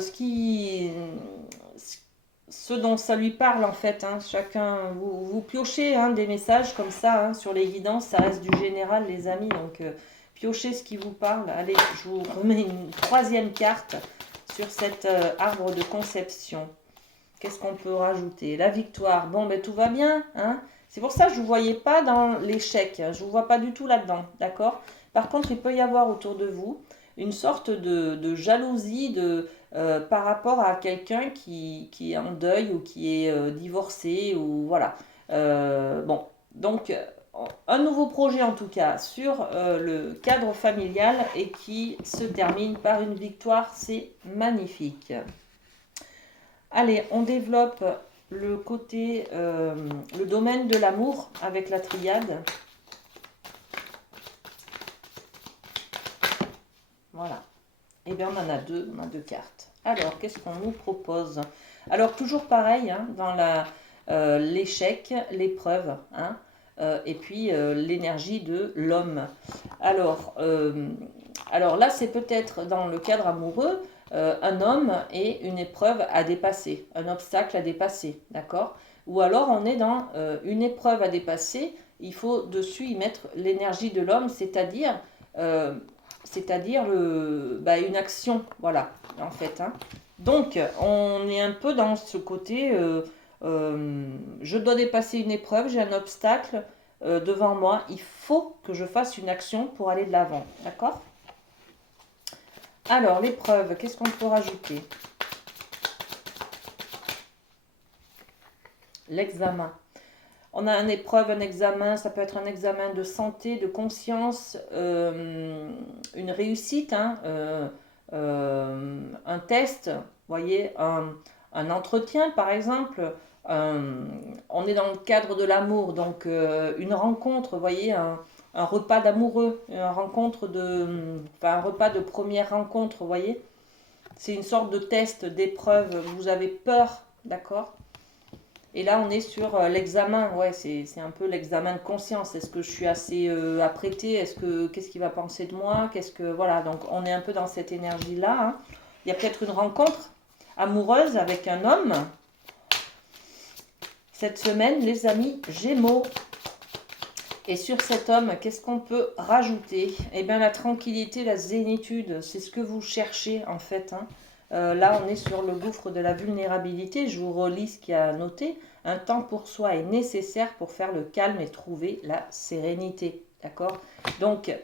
ce dont ça lui parle en fait. Hein. Chacun, vous piochez hein, des messages comme ça hein, sur les guidances, ça reste du général les amis, donc piochez ce qui vous parle. Allez, je vous remets une troisième carte sur cet arbre de conception. Qu'est-ce qu'on peut rajouter? La victoire. Bon, ben tout va bien. Hein. C'est pour ça que je ne vous voyais pas dans l'échec. Je ne vous vois pas du tout là-dedans. D'accord? Par contre, il peut y avoir autour de vous une sorte de jalousie par rapport à quelqu'un qui est en deuil ou qui est divorcé. Ou voilà. Bon, donc, un nouveau projet en tout cas sur le cadre familial et qui se termine par une victoire. C'est magnifique. Allez, on développe le côté, le domaine de l'amour avec la triade. Voilà. Et bien, on en a deux cartes. Alors, qu'est-ce qu'on nous propose? Alors, toujours pareil, hein, dans l'échec, l'épreuve, hein, et puis l'énergie de l'homme. Alors là, c'est peut-être dans le cadre amoureux, un homme et une épreuve à dépasser, un obstacle à dépasser, d'accord? Ou alors on est dans une épreuve à dépasser, il faut dessus y mettre l'énergie de l'homme, euh, c'est-à-dire une action, voilà, en fait. Hein. Donc, on est un peu dans ce côté, je dois dépasser une épreuve, j'ai un obstacle devant moi, il faut que je fasse une action pour aller de l'avant, d'accord? Alors, l'épreuve, qu'est-ce qu'on peut rajouter? L'examen. On a une épreuve, un examen, ça peut être un examen de santé, de conscience, une réussite, hein, un test, vous voyez, un entretien par exemple. On est dans le cadre de l'amour, donc une rencontre, vous voyez, un repas d'amoureux, un repas de première rencontre, vous voyez. C'est une sorte de test, d'épreuve, vous avez peur, d'accord? Et là, on est sur l'examen. Ouais, c'est un peu l'examen de conscience. Est-ce que je suis assez apprêtée? Qu'est-ce qu'il va penser de moi? Voilà. Donc, on est un peu dans cette énergie-là. Hein. Il y a peut-être une rencontre amoureuse avec un homme. Cette semaine, les amis Gémeaux. Et sur cet homme, qu'est-ce qu'on peut rajouter? Eh bien, la tranquillité, la zénitude, c'est ce que vous cherchez en fait. Hein. Là, on est sur le gouffre de la vulnérabilité. Je vous relis ce qu'il y a noté. Un temps pour soi est nécessaire pour faire le calme et trouver la sérénité. D'accord? Donc,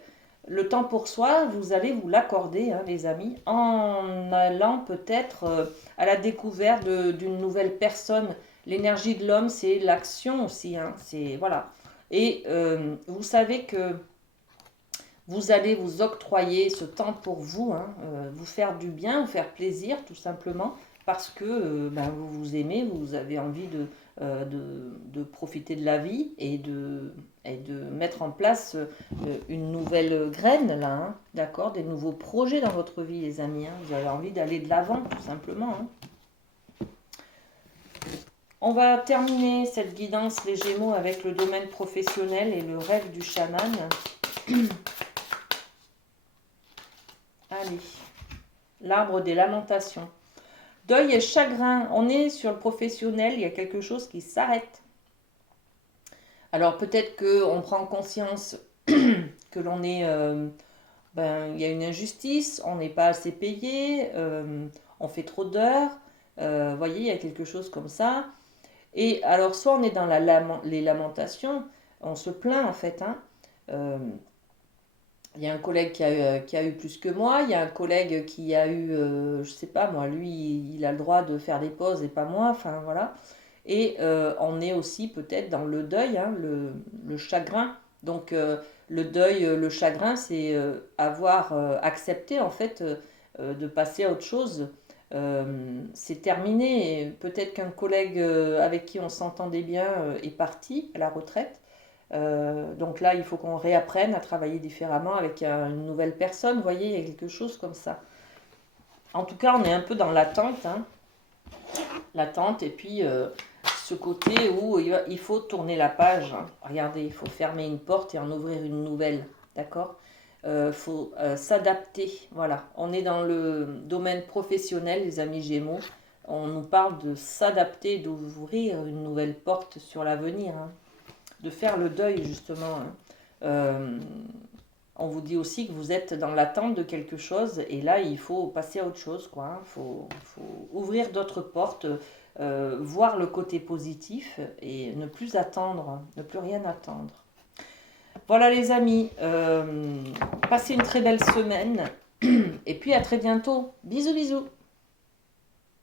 le temps pour soi, vous allez vous l'accorder, hein, les amis, en allant peut-être à la découverte d'une nouvelle personne. L'énergie de l'homme, c'est l'action aussi. Hein, c'est voilà. Et vous savez que vous allez vous octroyer ce temps pour vous, hein, vous faire du bien, vous faire plaisir tout simplement, parce que vous vous aimez, vous avez envie de profiter de la vie et de mettre en place une nouvelle graine, là, hein, d'accord, des nouveaux projets dans votre vie, les amis. Hein, vous avez envie d'aller de l'avant tout simplement. Hein. On va terminer cette guidance les Gémeaux avec le domaine professionnel et le rêve du chaman. Allez, l'arbre des lamentations. Deuil et chagrin, on est sur le professionnel, il y a quelque chose qui s'arrête. Alors peut-être qu'on prend conscience que l'on est... il y a une injustice, on n'est pas assez payé, on fait trop d'heures, vous voyez, il y a quelque chose comme ça. Et alors, soit on est dans les lamentations, on se plaint en fait. Hein. Il y a un collègue qui a eu plus que moi, il y a un collègue qui a eu, je sais pas moi, lui, il a le droit de faire des pauses et pas moi, enfin voilà. Et on est aussi peut-être dans le deuil, hein, le chagrin. Donc le deuil, le chagrin, c'est avoir accepté en fait de passer à autre chose. C'est terminé. Peut-être qu'un collègue avec qui on s'entendait bien est parti à la retraite. Donc là, il faut qu'on réapprenne à travailler différemment avec une nouvelle personne. Vous voyez, il y a quelque chose comme ça. En tout cas, on est un peu dans l'attente. Hein. L'attente et puis ce côté où il faut tourner la page. Hein. Regardez, il faut fermer une porte et en ouvrir une nouvelle. D'accord? Faut s'adapter. Voilà. On est dans le domaine professionnel, les amis Gémeaux. On nous parle de s'adapter, d'ouvrir une nouvelle porte sur l'avenir, hein, de faire le deuil justement, hein. On vous dit aussi que vous êtes dans l'attente de quelque chose et là il faut passer à autre chose, quoi, hein. Faut ouvrir d'autres portes, voir le côté positif et ne plus attendre, ne plus rien attendre. Voilà les amis, passez une très belle semaine et puis à très bientôt. Bisous bisous.